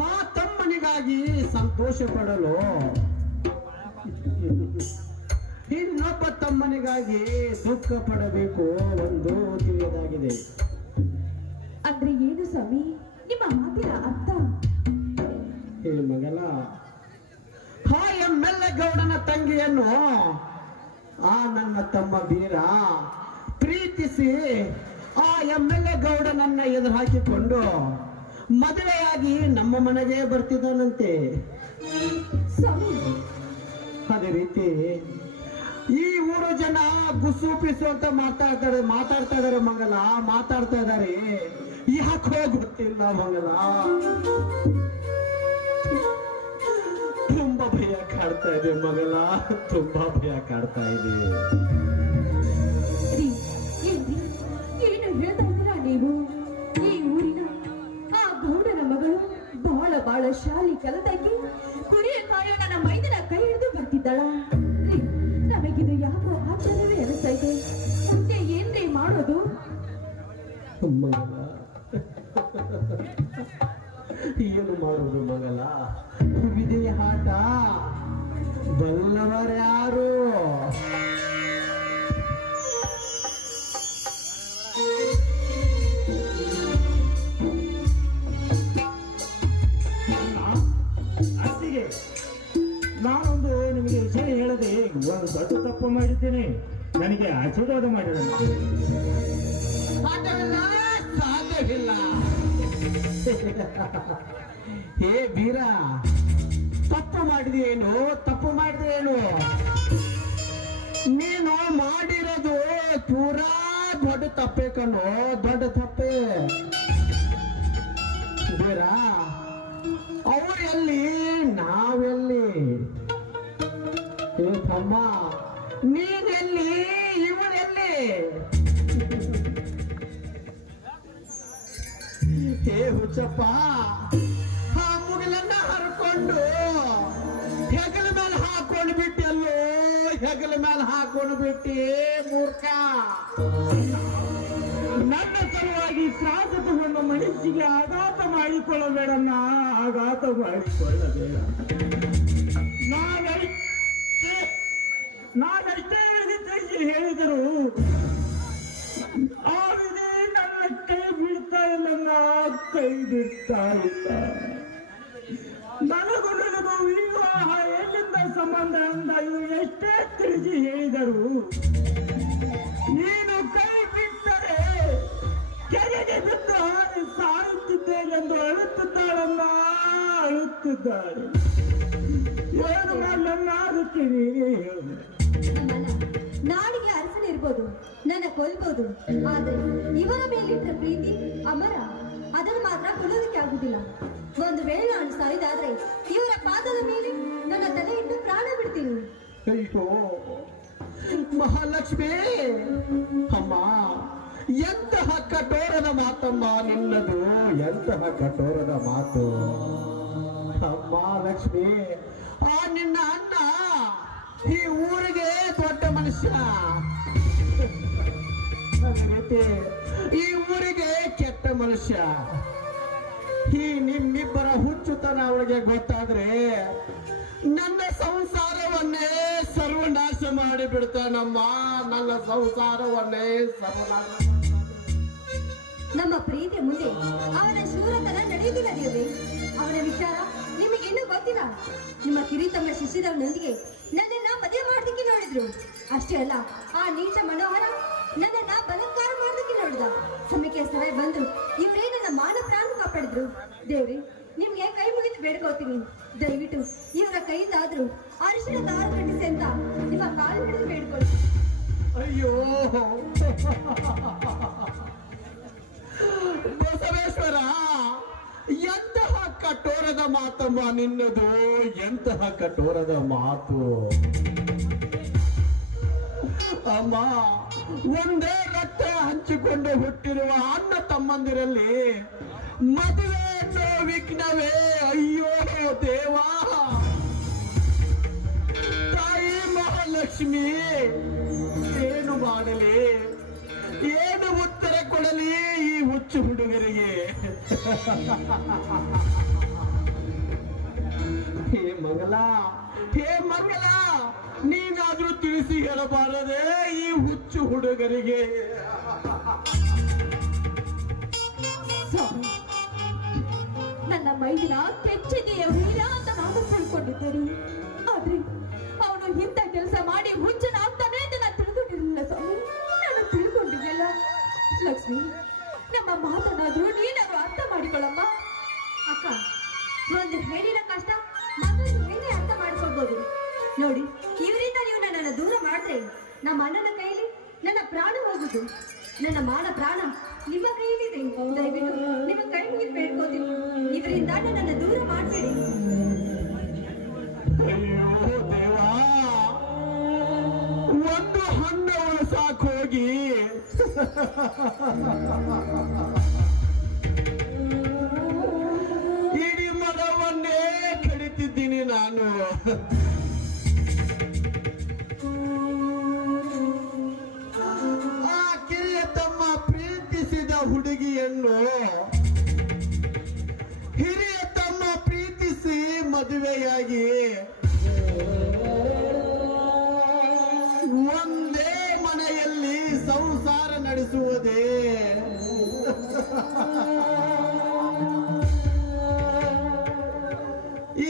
ಆ ತಮ್ಮನಿಗಾಗಿ ಸಂತೋಷ ಪಡಲು ಇನ್ನೊಬ್ಬ ತಮ್ಮನಿಗಾಗಿ ದುಃಖ ಪಡಬೇಕು ಒಂದು ತಿಳಿಯದಾಗಿದೆ. ಅಂದ್ರೆ ಏನು ಸ್ವಾಮಿ ನಿಮ್ಮ ಮಾತಿನ ಅರ್ಥ? ಏ ಮಗಲ, ಆ MLA ಗೌಡನ ತಂಗಿಯನ್ನು ಆ ನನ್ನ ತಮ್ಮ ಬೀರ ಪ್ರೀತಿಸಿ ಆ MLA ಗೌಡನನ್ನ ಎದುರು ಹಾಕಿಕೊಂಡು ಮದುವೆಯಾಗಿ ನಮ್ಮ ಮನೆಗೆ ಬರ್ತಿದ್ದಾನಂತೆ. ಸ್ವಾಮಿ, ಅದೇ ರೀತಿ ಈ ಊರು ಜನ ಗುಸು ಪಿಸು ಅಂತ ಮಾತಾಡ್ತಾ ಇದಾರೆ ಮಗಲ, ಮಾತಾಡ್ತಾ ಇದಾರೆ. ಯಾಕೋ ಗೊತ್ತಿಲ್ಲ ಮಗಲ, ತುಂಬಾ ಭಯ ಕಾಡ್ತಾ ಇದೆ ಮಗಲ, ತುಂಬಾ ಭಯ ಕಾಡ್ತಾ ಇದೆ. ರೀ, ಏನ್ರಿ, ಏನು ಹೇಳ್ತಾ ಇದ್ದೀರಾ ನೀವು? ಈ ಊರಿನ ಆ ಗೌಡನ ಮಗಳು ಬಹಳ ಶಾಲಿ ಕಲತಾಗಿ ಕುಡಿಯ ಕಾಯೋ ನನ್ನ ಮೈದನ ಕೈ ಹಿಡಿದು ಬರ್ತಿದ್ದಾಳ. ರೀ, ನಮಗಿದು ಯಾಕೋ ಆಶ್ಚರ್ಯವೇ ಅನಿಸ್ತಾ ಇದೆ. ಮುಂದೆ ಏನ್ರಿ ಮಾಡೋದು? ಮಗಲ, ಏನು ಮಾಡುವುದು ಮಗಲ, ವಿಧಿಯ ಆಟ ಬಲ್ಲವರ್ಯಾರು? ಅತ್ತಿಗೆ, ನಾನೊಂದು ನಿಮಗೆ ವಿಷಯ ಹೇಳದೆ ಒಂದು ದೊಡ್ಡ ತಪ್ಪು ಮಾಡಿದ್ದೇನೆ. ನನಗೆ ಆಶೀರ್ವಾದ ಮಾಡಿದ ಸಾಧ್ಯವಿಲ್ಲ, ಸಾಧ್ಯವಿಲ್ಲ. ಹೇ ಬೀರ, ತಪ್ಪು ಮಾಡಿದೇನು, ತಪ್ಪು ಮಾಡಿದೇನು? ನೀನು ಮಾಡಿರೋದು ಪೂರಾ ದೊಡ್ಡ ತಪ್ಪೆ ಕಣ್ಣು, ದೊಡ್ಡ ತಪ್ಪೆ. ಬೀರ, ಅವರೆಲ್ಲಿ ನಾವೆಲ್ಲಿ? ಏ ತಮ್ಮ, ನೀನೆಲ್ಲಿ ಇವರೆಲ್ಲಿ? ಹೇ ಹುಚ್ಚಪ್ಪ, ಆ ಮುಗಿಲನ್ನ ಹರ್ಕೊಂಡು ಹೆಗಲ ಮೇಲೆ ಹಾಕೊಂಡು ಬಿಟ್ಟಲ್ಲೋ, ಹೆಗಲ ಮೇಲೆ ಹಾಕೊಂಡು ಬಿಟ್ಟಿ ಮೂರ್ಖ. ನನ್ನ ಸಲುವಾಗಿ ತ್ರಾಸ ತಗೊಂಡ ಮನಸ್ಸಿಗೆ ಆಘಾತ ಮಾಡಿಕೊಳ್ಳಬೇಡನ್ನ, ಆಘಾತ ಮಾಡಿಕೊಳ್ಳಬೇಡ. ನಾನಷ್ಟೇ ತಿಳಿಸಿ ಹೇಳಿದರು ಆ ವಿಧಿ ನನ್ನ ಕೈ ಬಿಡ್ತಾ ಇಲ್ಲ, ಕೈ ಬಿಡ್ತಾ ಇಲ್ಲ. ನನಗೂ ವಿವಾಹ ಎಲ್ಲಿಂದ ಸಂಬಂಧ ಅಂತ ಇವರು ಎಷ್ಟೇ ತಿಳಿಸಿ ಹೇಳಿದರು. ನೀನು ಕೈ ಬಿಟ್ಟರೆ ಕೆರೆಗೆ ಬಿದ್ದು ಸಾಯುತ್ತಿದ್ದೇನೆಂದು ಅಳುತ್ತಿದ್ದಾಳಮ್ಮ, ಅಳುತ್ತಿದ್ದಾಳೆ. ಏನು ನನ್ನ ಅದಕ್ಕೆ ನೀನೇ ಹೇಳು. ಅಮ್ಮನ, ನಾಡಿಗೆ ಅರಸನಿರ್ಬೋದು, ನನ್ನ ಕೊಲ್ಬೋದು, ಆದರೆ ಇವರ ಮೇಲಿಟ್ಟ ಪ್ರೀತಿ ಅಮರ, ಅದನ್ನು ಮಾತ್ರ ಕೊಲ್ಲೋದಕ್ಕೆ ಆಗುದಿಲ್ಲ. ಒಂದು ವೇಳೆ ನಾನು ಸಾಯ್ದಾದ್ರೆ ಇವರ ಪಾದದ ಮೇಲೆ ನನ್ನ ತಲೆ ಇಟ್ಟು ಪ್ರಾಣ ಬಿಡ್ತೀನಿ. ಅಯ್ಯೋ ಮಹಾಲಕ್ಷ್ಮಿ, ಅಮ್ಮ ಎಂತಹ ಕಠೋರದ ಮಾತಮ್ಮ ನಿನ್ನದು, ಎಂತಹ ಕಠೋರದ ಮಾತು. ಅಮ್ಮ ಲಕ್ಷ್ಮಿ, ಆ ನಿನ್ನ ಅಣ್ಣ ಈ ಊರಿಗೆ ದೊಡ್ಡ ಮನುಷ್ಯ, ಅದೇ ರೀತಿ ಈ ಊರಿಗೆ ಕೆಟ್ಟ ಮನುಷ್ಯ. ಈ ನಿಮ್ಮಿಬ್ಬರ ಹುಚ್ಚುತನ ಅವಳಿಗೆ ಗೊತ್ತಾದ್ರೆ ನನ್ನ ಸಂಸಾರವನ್ನೇ ಸರ್ವನಾಶ ಮಾಡಿ ಬಿಡ್ತಾನಮ್ಮ. ನನ್ನ ಸಂಸಾರವನ್ನೇ ಸರ್ವನಾಶ. ನಮ್ಮ ಪ್ರೀತಿ ಮುಂದೆ ಅವನ ಶೂರತನ ನಡೆಯುವುದಿಲ್ಲ ದೇವಿ. ಅವನ ವಿಚಾರ ನಿಮಗಿನ್ನೂ ಗೊತ್ತಿಲ್ಲ. ನಿಮ್ಮ ಕಿರಿತಮ್ಮ ಶಿಶಿರವನೊಂದಿಗೆ ನನ್ನನ್ನ ಮದುವೆ ಮಾಡೋದಕ್ಕೆ ನೋಡಿದ್ರು. ಅಷ್ಟೇ ಅಲ್ಲ, ಆ ನೀಚ ಮನೋಹರ ನನ್ನನ್ನ ಬಲಾತ್ಕಾರ ಮಾಡೋದಕ್ಕೆ ನೋಡಿದ. ಸಮಯಕ್ಕೆ ಸಹಾಯ ಬಂದು ಇವರೇ ನನ್ನ ಮಾನ ಪ್ರಾಣ ಕಾಪಾಡಿದ್ರು. ದೇವ್ರಿ, ನಿಮ್ಗೆ ಕೈ ಮುಗಿದು ಬೇಡ್ಕೋತೀನಿ, ದಯವಿಟ್ಟು ಇವರ ಕೈಯಿಂದಾದ್ರೂ ಅರಿಶಿನ ದಾರ ಕಟ್ಟಿಸಿ ಅಂತ ನಿಮ್ಮ ಕಾಲು ಹಿಡಿದು ಬೇಡ್ಕೊಳ್ಳಿ. ಅಯ್ಯೋ ಬಸವೇಶ್ವರ, ಎಂತಹ ಕಠೋರದ ಮಾತಮ್ಮ ನಿನ್ನದು, ಎಂತಹ ಕಠೋರದ ಮಾತು. ಅಮ್ಮ, ಒಂದೇ ರಕ್ತ ಹಂಚಿಕೊಂಡು ಹುಟ್ಟಿರುವ ಅಣ್ಣ ತಮ್ಮಂದಿರಲ್ಲಿ ಮದುವೆ ಅನ್ನೋ ವಿಘ್ನವೇ. ಅಯ್ಯೋ ದೇವಾ, ತಾಯಿ ಮಹಾಲಕ್ಷ್ಮಿ, ಏನು ಮಾಡಲಿ, ಏನು ಉತ್ತರ ಕೊಡಲಿ ಈ ಹುಚ್ಚು ಹುಡುಗರಿಗೆ? ಹೇ ಮಂಗಲ, ಹೇ ಮಂಗಲ, ನೀನಾದ್ರೂ ತಿಳಿಸಿ ಹೇಳಬಾರದೆ ಈ ಹುಚ್ಚು ಹುಡುಗರಿಗೆ? ಸ್ವಾಮಿ, ನನ್ನ ಮೈದಿನ ಕೆಚ್ಚೆದೆಯ ವೀರ ಅಂತ ನಾನು ತಿಳ್ಕೊಂಡಿದ್ದೇನೆ. ಆದ್ರೆ ಅವನು ಇಂಥ ಕೆಲಸ ಮಾಡಿ ಹುಚ್ಚನಾಗ್ತಾನೆ ಅಂತ ನಾನು ತಿಳ್ಕೊಂಡಿರಲಿಲ್ಲ ಸ್ವಾಮಿ. ನಾನು ತಿಳ್ಕೊಂಡಿದ್ದೆಲ್ಲ. ಲಕ್ಷ್ಮಿ, ನಮ್ಮ ಮಾತನಾದ್ರೂ ನೀನಾದ್ರೂ ಅರ್ಥ ಮಾಡಿಕೊಳ್ಳಮ್ಮ. ಅಕ್ಕ, ಒಂದು ಹೇಳಿನ ಕಷ್ಟ ಮತ್ತೊಂದು ಹೇಳಿ ಅರ್ಥ ಮಾಡ್ಕೊಳ್ಬೋದು. ನೋಡಿ, ಇವರಿಂದ ನೀವು ನನ್ನನ್ನು ದೂರ ಮಾಡಿದ್ರೆ ನಮ್ಮ ಅಣ್ಣನ ಕೈಲಿ ನನ್ನ ಪ್ರಾಣ ಹೋಗುದು. ನನ್ನ ಮಾನ ಪ್ರಾಣ ನಿಮ್ಮ ಕೈಲಿದೆ. ದಯವಿಟ್ಟು ನಿಮ್ಮ ಕೈ ಮುಗಿದು ಬೇಡ್ಕೋತೀನಿ, ಇವರಿಂದ ನನ್ನನ್ನು ದೂರ ಮಾಡಬೇಡಿ. ಅಯ್ಯೋ ದೇವಾ, ಒಂದು ಹಣ್ಣವಳು ಸಾಕು ಹೋಗಿ. ಇಡೀ ಮರವನ್ನೇ ಕಡಿತಿದ್ದೀನಿ ನಾನು. ಆ ಕಿರಿಯ ತಮ್ಮ ಪ್ರೀತಿಸಿದ ಹುಡುಗಿಯನ್ನು ಹಿರಿಯ ತಮ್ಮ ಪ್ರೀತಿಸಿ ಮದುವೆಯಾಗಿ ಒಂದೇ ಮನೆಯಲ್ಲಿ ಸಂಸಾರ ನಡೆಸುವುದೇ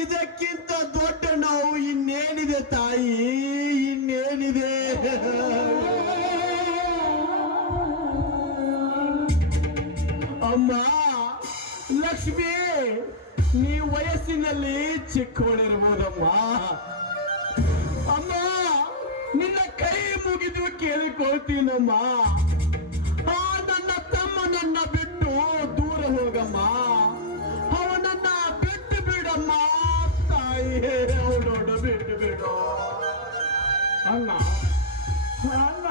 ಇದಕ್ಕಿಂತ ದೊಡ್ಡ ನೋವು ಇನ್ನೇನಿದೆ ತಾಯಿ, ಇನ್ನೇನಿದೆ? ಅಮ್ಮ ಲಕ್ಷ್ಮಿ, ನೀ ವಯಸ್ಸಿನಲ್ಲಿ ಚಿಕ್ಕವಳಿರ್ಬೋದಮ್ಮ. ಅಮ್ಮ, ನಿನ್ನ ಕೈ ಮುಗಿದು ಕೇಳಿಕೊಳ್ತೀನಮ್ಮ, ಆ ನನ್ನ ತಮ್ಮನನ್ನ ಬಿಟ್ಟು ದೂರ ಹೋಗಮ್ಮ, ಅವನನ್ನ ಬಿಟ್ಟು ಬಿಡಮ್ಮ ತಾಯಿ, ಅವನೋಡ ಬಿಟ್ಟು ಬಿಡು. ಅಣ್ಣ ಅಣ್ಣ,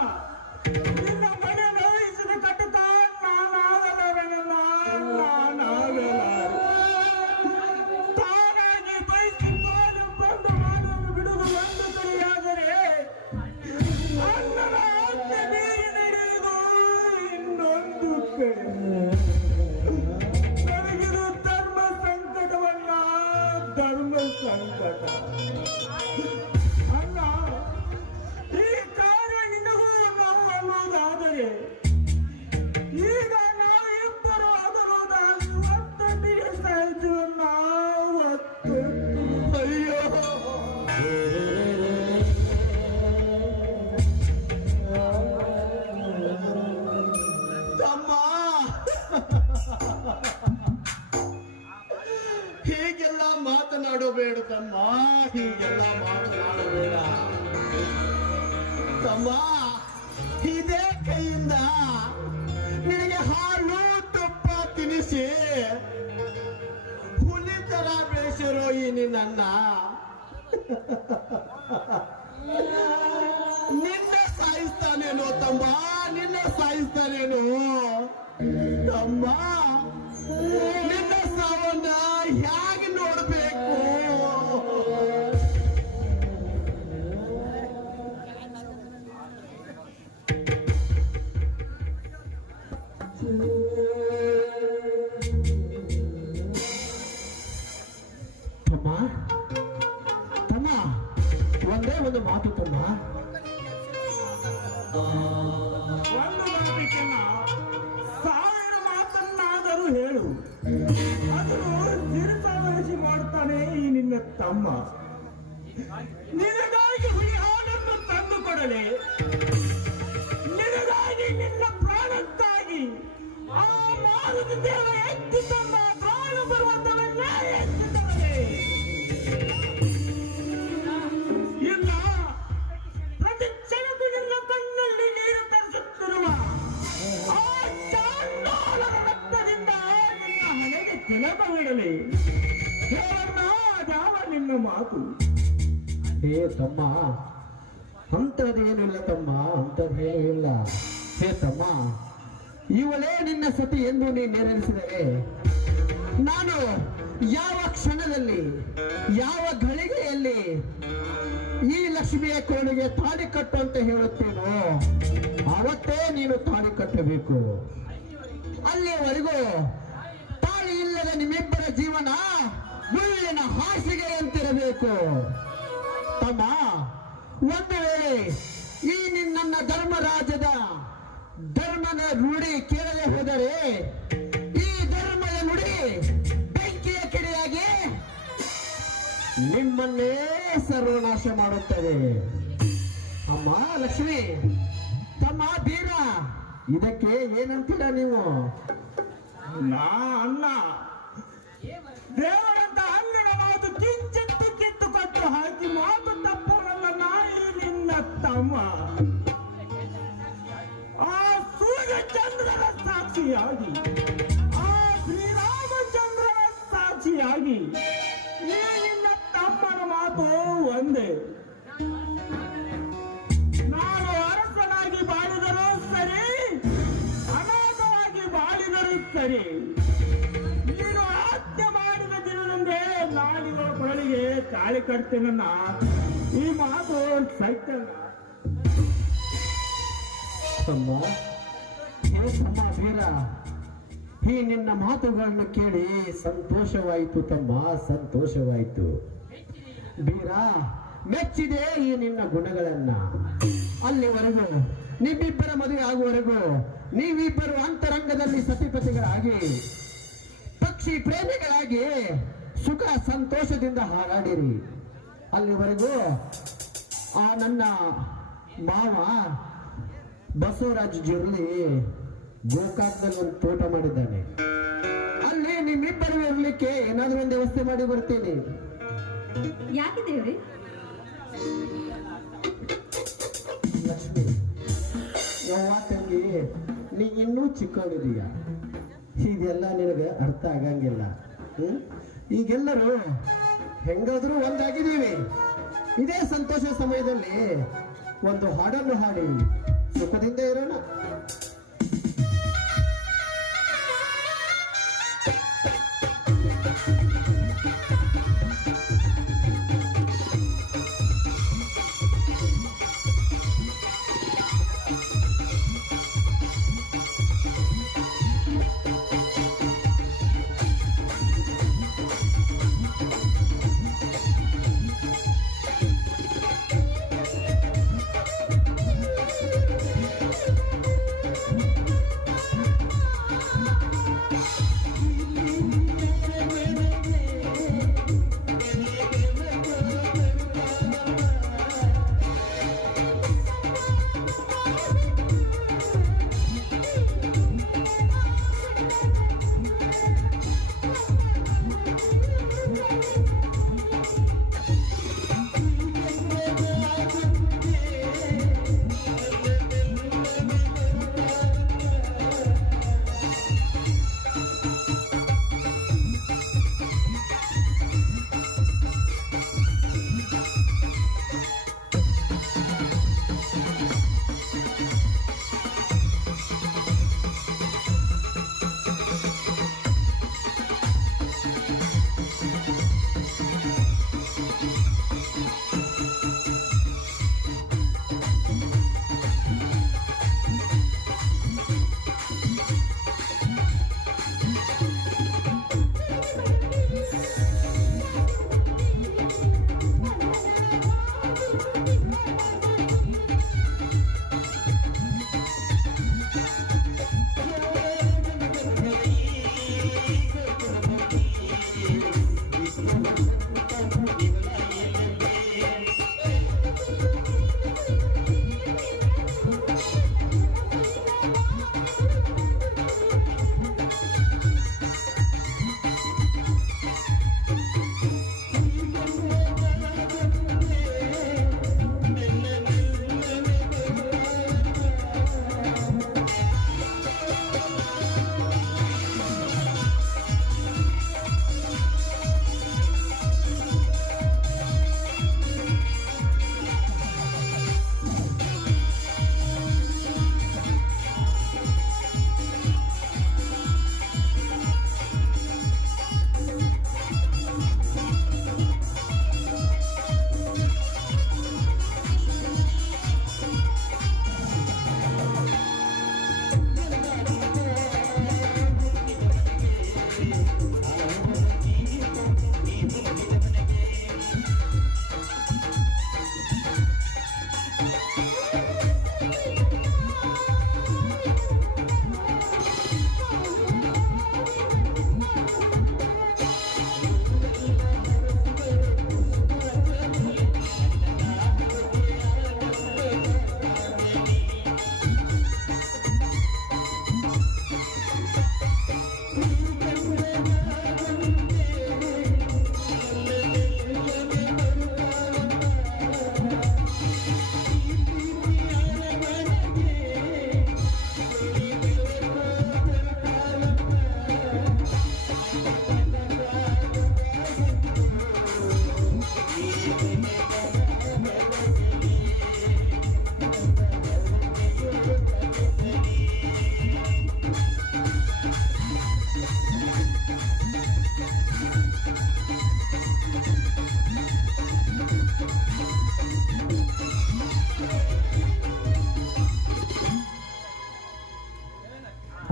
ನಿನ್ನ ಮನೆ ನೋಯಿಸಿದ ಕಟ್ಟುತ್ತ ನಾನಾಗಲಾರನಲ್ಲ, ನಾನಾಗಲಾರ. ತಾನಾಗಿ ಬಯಸಿಕೊಂಡು ಬಂದು ಮಾಡಲು ಬಿಡುವುದು ಒಂದು ಕಡೆಯಾದರೆ ಅಣ್ಣನ ಆಜ್ಞೆ ಮೀರಿ ನಡೆಯುವುದು ಇನ್ನೊಂದು ಕಡೆ. ನನಗಿದು ಧರ್ಮ ಸಂಕಟವನ್ನ, ಧರ್ಮ ಸಂಕಟ. ಅಣ್ಣ, ಈ ಕಾರ್ಯ ನಿನಗೂ ನಾವು ಅನ್ನೋದಾದರೆ ಈಗ ನಾವು ಇಬ್ಬರು ಅದರೋದಾಗಿ ಒತ್ತೊಟ್ಟಿಗೆ ಸಾಯ್ತೀವಿ. ನಾವು ಅಯ್ಯೋ ತಮ್ಮ, ಹೀಗೆಲ್ಲ ಮಾತನಾಡಬೇಡ ತಮ್ಮ, ಹೀಗೆಲ್ಲ ಮಾತನಾಡಬೇಡ ತಮ್ಮ. ಇದೇ ಕೈಯಿಂದ ನಿನಗೆ ಹಾಲು ತುಪ್ಪ ತಿನ್ನಿಸಿ ಹುಲಿ ತರ ಬೆಳೆಸಿರೋ ಈ ನಿನ್ನ ನಿನ್ನ ಸಾಯಿಸ್ತಾನೇನೋ ತಮ್ಮ, ನಿನ್ನ ಸಾಯಿಸ್ತಾನೇನೋ. ತಮ್ಮ ನಿನ್ನ ಸಾವನ್ನ ಹೇಗೆ ನೋಡ್ಬೇಕು? ತಮ್ಮ ತಮ್ಮ ಒಂದೇ ಒಂದು ಮಾತು ತಮ್ಮ. ಒಂದು ಮಾತಿಗೆಲ್ಲ 1000 ಮಾತನ್ನಾದರೂ ಹೇಳು. ಅದನ್ನು ತಿರುಸಾವರಿಸಿ ಮಾಡ್ತಾನೆ ಈ ನಿನ್ನ ತಮ್ಮ. ನಿನಗಾಗಿ ಹುಲಿ ಹಾಡನ್ನು ತಂದು ಕೊಡಲೆ, ನಿನಗಾಗಿ ನಿನ್ನ ಪ್ರಾಣಕ್ಕಾಗಿ ಆ ಮಾರುತಿ ದೇವ ಎತ್ತಿ ತನ್ನ ಕಾಲು ಬರುವಂತವನ್ನೇ ಎತ್ತಿದ್ದವನೇ. ಇಲ್ಲ, ಪ್ರತಿ ಕ್ಷಣಕ್ಕೂ ನಿನ್ನ ಕಣ್ಣಲ್ಲಿ ನೀರು ತರಿಸುತ್ತಿರುವ ಆ ಚಾಂಡಾಲರ ರಕ್ತದಿಂದ ನಿನ್ನ ಹಣೆಗೆ ತಿಲಕವಿಡಲಿ. ದೇವರನ್ನ ಯಾವ ನಿನ್ನ ಮಾತು. ಹೇ ತಮ್ಮ, ಅಂಥದ್ದೇನಿಲ್ಲ ತಮ್ಮ, ಅಂಥದ್ದೇನೂ ಇಲ್ಲ. ಹೇ ತಮ್ಮ, ಇವಳೇ ನಿನ್ನ ಸತಿ ಎಂದು ನೀ ನಿರ್ಣಯಿಸಿದರೆ ನಾನು ಯಾವ ಕ್ಷಣದಲ್ಲಿ ಯಾವ ಗಳಿಗೆಯಲ್ಲಿ ಈ ಲಕ್ಷ್ಮಿಯ ಕೋಣಿಗೆ ತಾಳಿ ಕಟ್ಟು ಅಂತ ಹೇಳುತ್ತೇನೋ ಅವತ್ತೇ ನೀನು ತಾಳಿ ಕಟ್ಟಬೇಕು. ಅಲ್ಲಿಯವರೆಗೂ ತಾಳಿ ಇಲ್ಲದ ನಿಮ್ಮಿಬ್ಬರ ಜೀವನ ಮುಳ್ಳಿನ ಹಾಸಿಗೆ ಅಂತಿರಬೇಕು. ತಮ್ಮ, ಒಂದು ವೇಳೆ ಈ ನಿನ್ನ ಧರ್ಮರಾಜದ ಧರ್ಮದ ರೂಢಿ ಕೇಳದೆ ಹೋದರೆ ಈ ಧರ್ಮದ ನುಡಿ ಬೆಂಕಿಯ ಕಿಡಿಯಾಗಿ ನಿಮ್ಮನ್ನೇ ಸರ್ವನಾಶ ಮಾಡುತ್ತದೆ. ಅಮ್ಮ ಲಕ್ಷ್ಮಿ, ತಮ್ಮ ಬೀರ, ಇದಕ್ಕೆ ಏನಂತೀರ ನೀವು? ನಾ ಅನ್ನ ದೇವರಂತ ಹಣ್ಣಿನ ಮಾತು ಕಿಂಚಿತ್ತು ಕಿತ್ತುಕೊಟ್ಟು ಹಾಕಿ ಮಾತು ತಪ್ಪುವಲ್ಲ ನಾಯಿ ನಿನ್ನ ತಮ್ಮ. ಆ ಸೂರ್ಯಚಂದ್ರನ ಸಾಕ್ಷಿಯಾಗಿ, ಆ ಶ್ರೀರಾಮಚಂದ್ರನ ಸಾಕ್ಷಿಯಾಗಿ ಈ ನಿನ್ನ ತಮ್ಮನ ಮಾತು ಒಂದೇ. ನಾನು ಅರಸನಾಗಿ ಬಾಳಿದರೂ ಸರಿ, ಅನಾಥವಾಗಿ ಬಾಳಿದರೂ ಸರಿ, ನೀನು ಹತ್ಯೆ ಮಾಡಿದ ದಿನದಂದೇ ನಾಡಿನ ಕೊಳಲಿಗೆ ತಾಳಿ ಕಟ್ತೇನನ್ನ. ಈ ಮಾತು ಸತ್ಯ. ತಮ್ಮ, ಹೇ ತಮ್ಮ ಬೀರ, ಈ ನಿನ್ನ ಮಾತುಗಳನ್ನು ಕೇಳಿ ಸಂತೋಷವಾಯಿತು ತಮ್ಮ, ಸಂತೋಷವಾಯಿತು. ಬೀರ, ಮೆಚ್ಚಿದೆ ಈ ನಿನ್ನ ಗುಣಗಳನ್ನ. ಅಲ್ಲಿವರೆಗೂ ನಿಮ್ಮಿಬ್ಬರ ಮದುವೆ ಆಗುವವರೆಗೂ ನೀವಿಬ್ಬರು ಅಂತರಂಗದಲ್ಲಿ ಸತಿಪತಿಗಳಾಗಿ ಪಕ್ಷಿ ಪ್ರೇಮಿಗಳಾಗಿ ಸುಖ ಸಂತೋಷದಿಂದ ಹಾರಾಡಿರಿ. ಅಲ್ಲಿವರೆಗೂ ಆ ನನ್ನ ಮಾವ ಬಸವರಾಜ್ ಜಿರ್ಲಿ ಗೋಕಾಕ್ನಲ್ಲಿ ಒಂದು ತೋಟ ಮಾಡಿದ್ದಾನೆ. ಅಲ್ಲಿ ನಿಮ್ಮಿಬ್ಬರು ಇರ್ಲಿಕ್ಕೆ ಏನಾದ್ರೂ ಒಂದು ವ್ಯವಸ್ಥೆ ಮಾಡಿ ಬರ್ತೀನಿ. ಯಾಕೆ ದೇವ್ರಿ? ಲಕ್ಷ್ಮಿ, ಯವ್ವ ತಂಗಿ, ನೀ ಇನ್ನೂ ಚಿಕ್ಕವನಿದೀಯ, ಹೀಗೆಲ್ಲ ನಿನಗೆ ಅರ್ಥ ಆಗಂಗಿಲ್ಲ. ಈಗೆಲ್ಲರೂ ಹೆಂಗಾದ್ರೂ ಒಂದಾಗಿದ್ದೀವಿ. ಇದೇ ಸಂತೋಷ ಸಮಯದಲ್ಲಿ ಒಂದು ಹಾಡನ್ನು ಹಾಡಿ ಸುಖದಿಂದ ಇರೋಣ.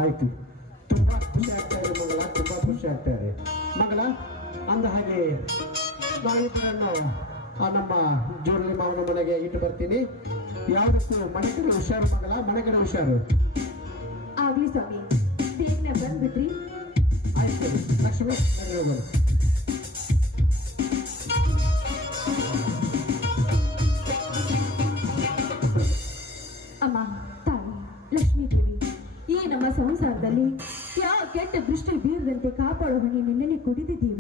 ಆಯ್ತು, ತುಂಬಾ ಖುಷಿ ಆಗ್ತಾ ಇದೆ ಮಗಳ, ತುಂಬಾ ಖುಷಿ ಆಗ್ತಾ ಇದೆ ಮಗಳ. ಅಂದ ಹಾಗೆ ನಾವಿಬ್ಬರನ್ನು ನಮ್ಮ ಜೋಡಲಿ ಮಾವನ ಮನೆಗೆ ಇಟ್ಟು ಬರ್ತೀನಿ. ಯಾವುದಕ್ಕೂ ಮನೆ ಕಡೆ ಹುಷಾರು ಮಗಳ, ಮನೆ ಕಡೆ ಹುಷಾರು. ಆಗ್ಲಿ ಸ್ವಾಮಿ, ಬೇಗನೆ ಬಂದ್ಬಿಟ್ರಿ. ಆಯ್ತು ಲಕ್ಷ್ಮಿ, ಮನೆಗೆ ಹೋಗೋಣ. ಅಮ್ಮ, ತಾಯಿ ಲಕ್ಷ್ಮೀ ದೇವಿ, ಈ ನಮ್ಮ ಸಂಸಾರದಲ್ಲಿ ಯಾವ ಕೆಟ್ಟ ದೃಷ್ಟಿ ಬೀರದಂತೆ ಕಾಪಾಡೋ ಹೊಣೆ ನಿನ್ನಲ್ಲಿ ಕುಡಿದಿದ್ದೀವಿ.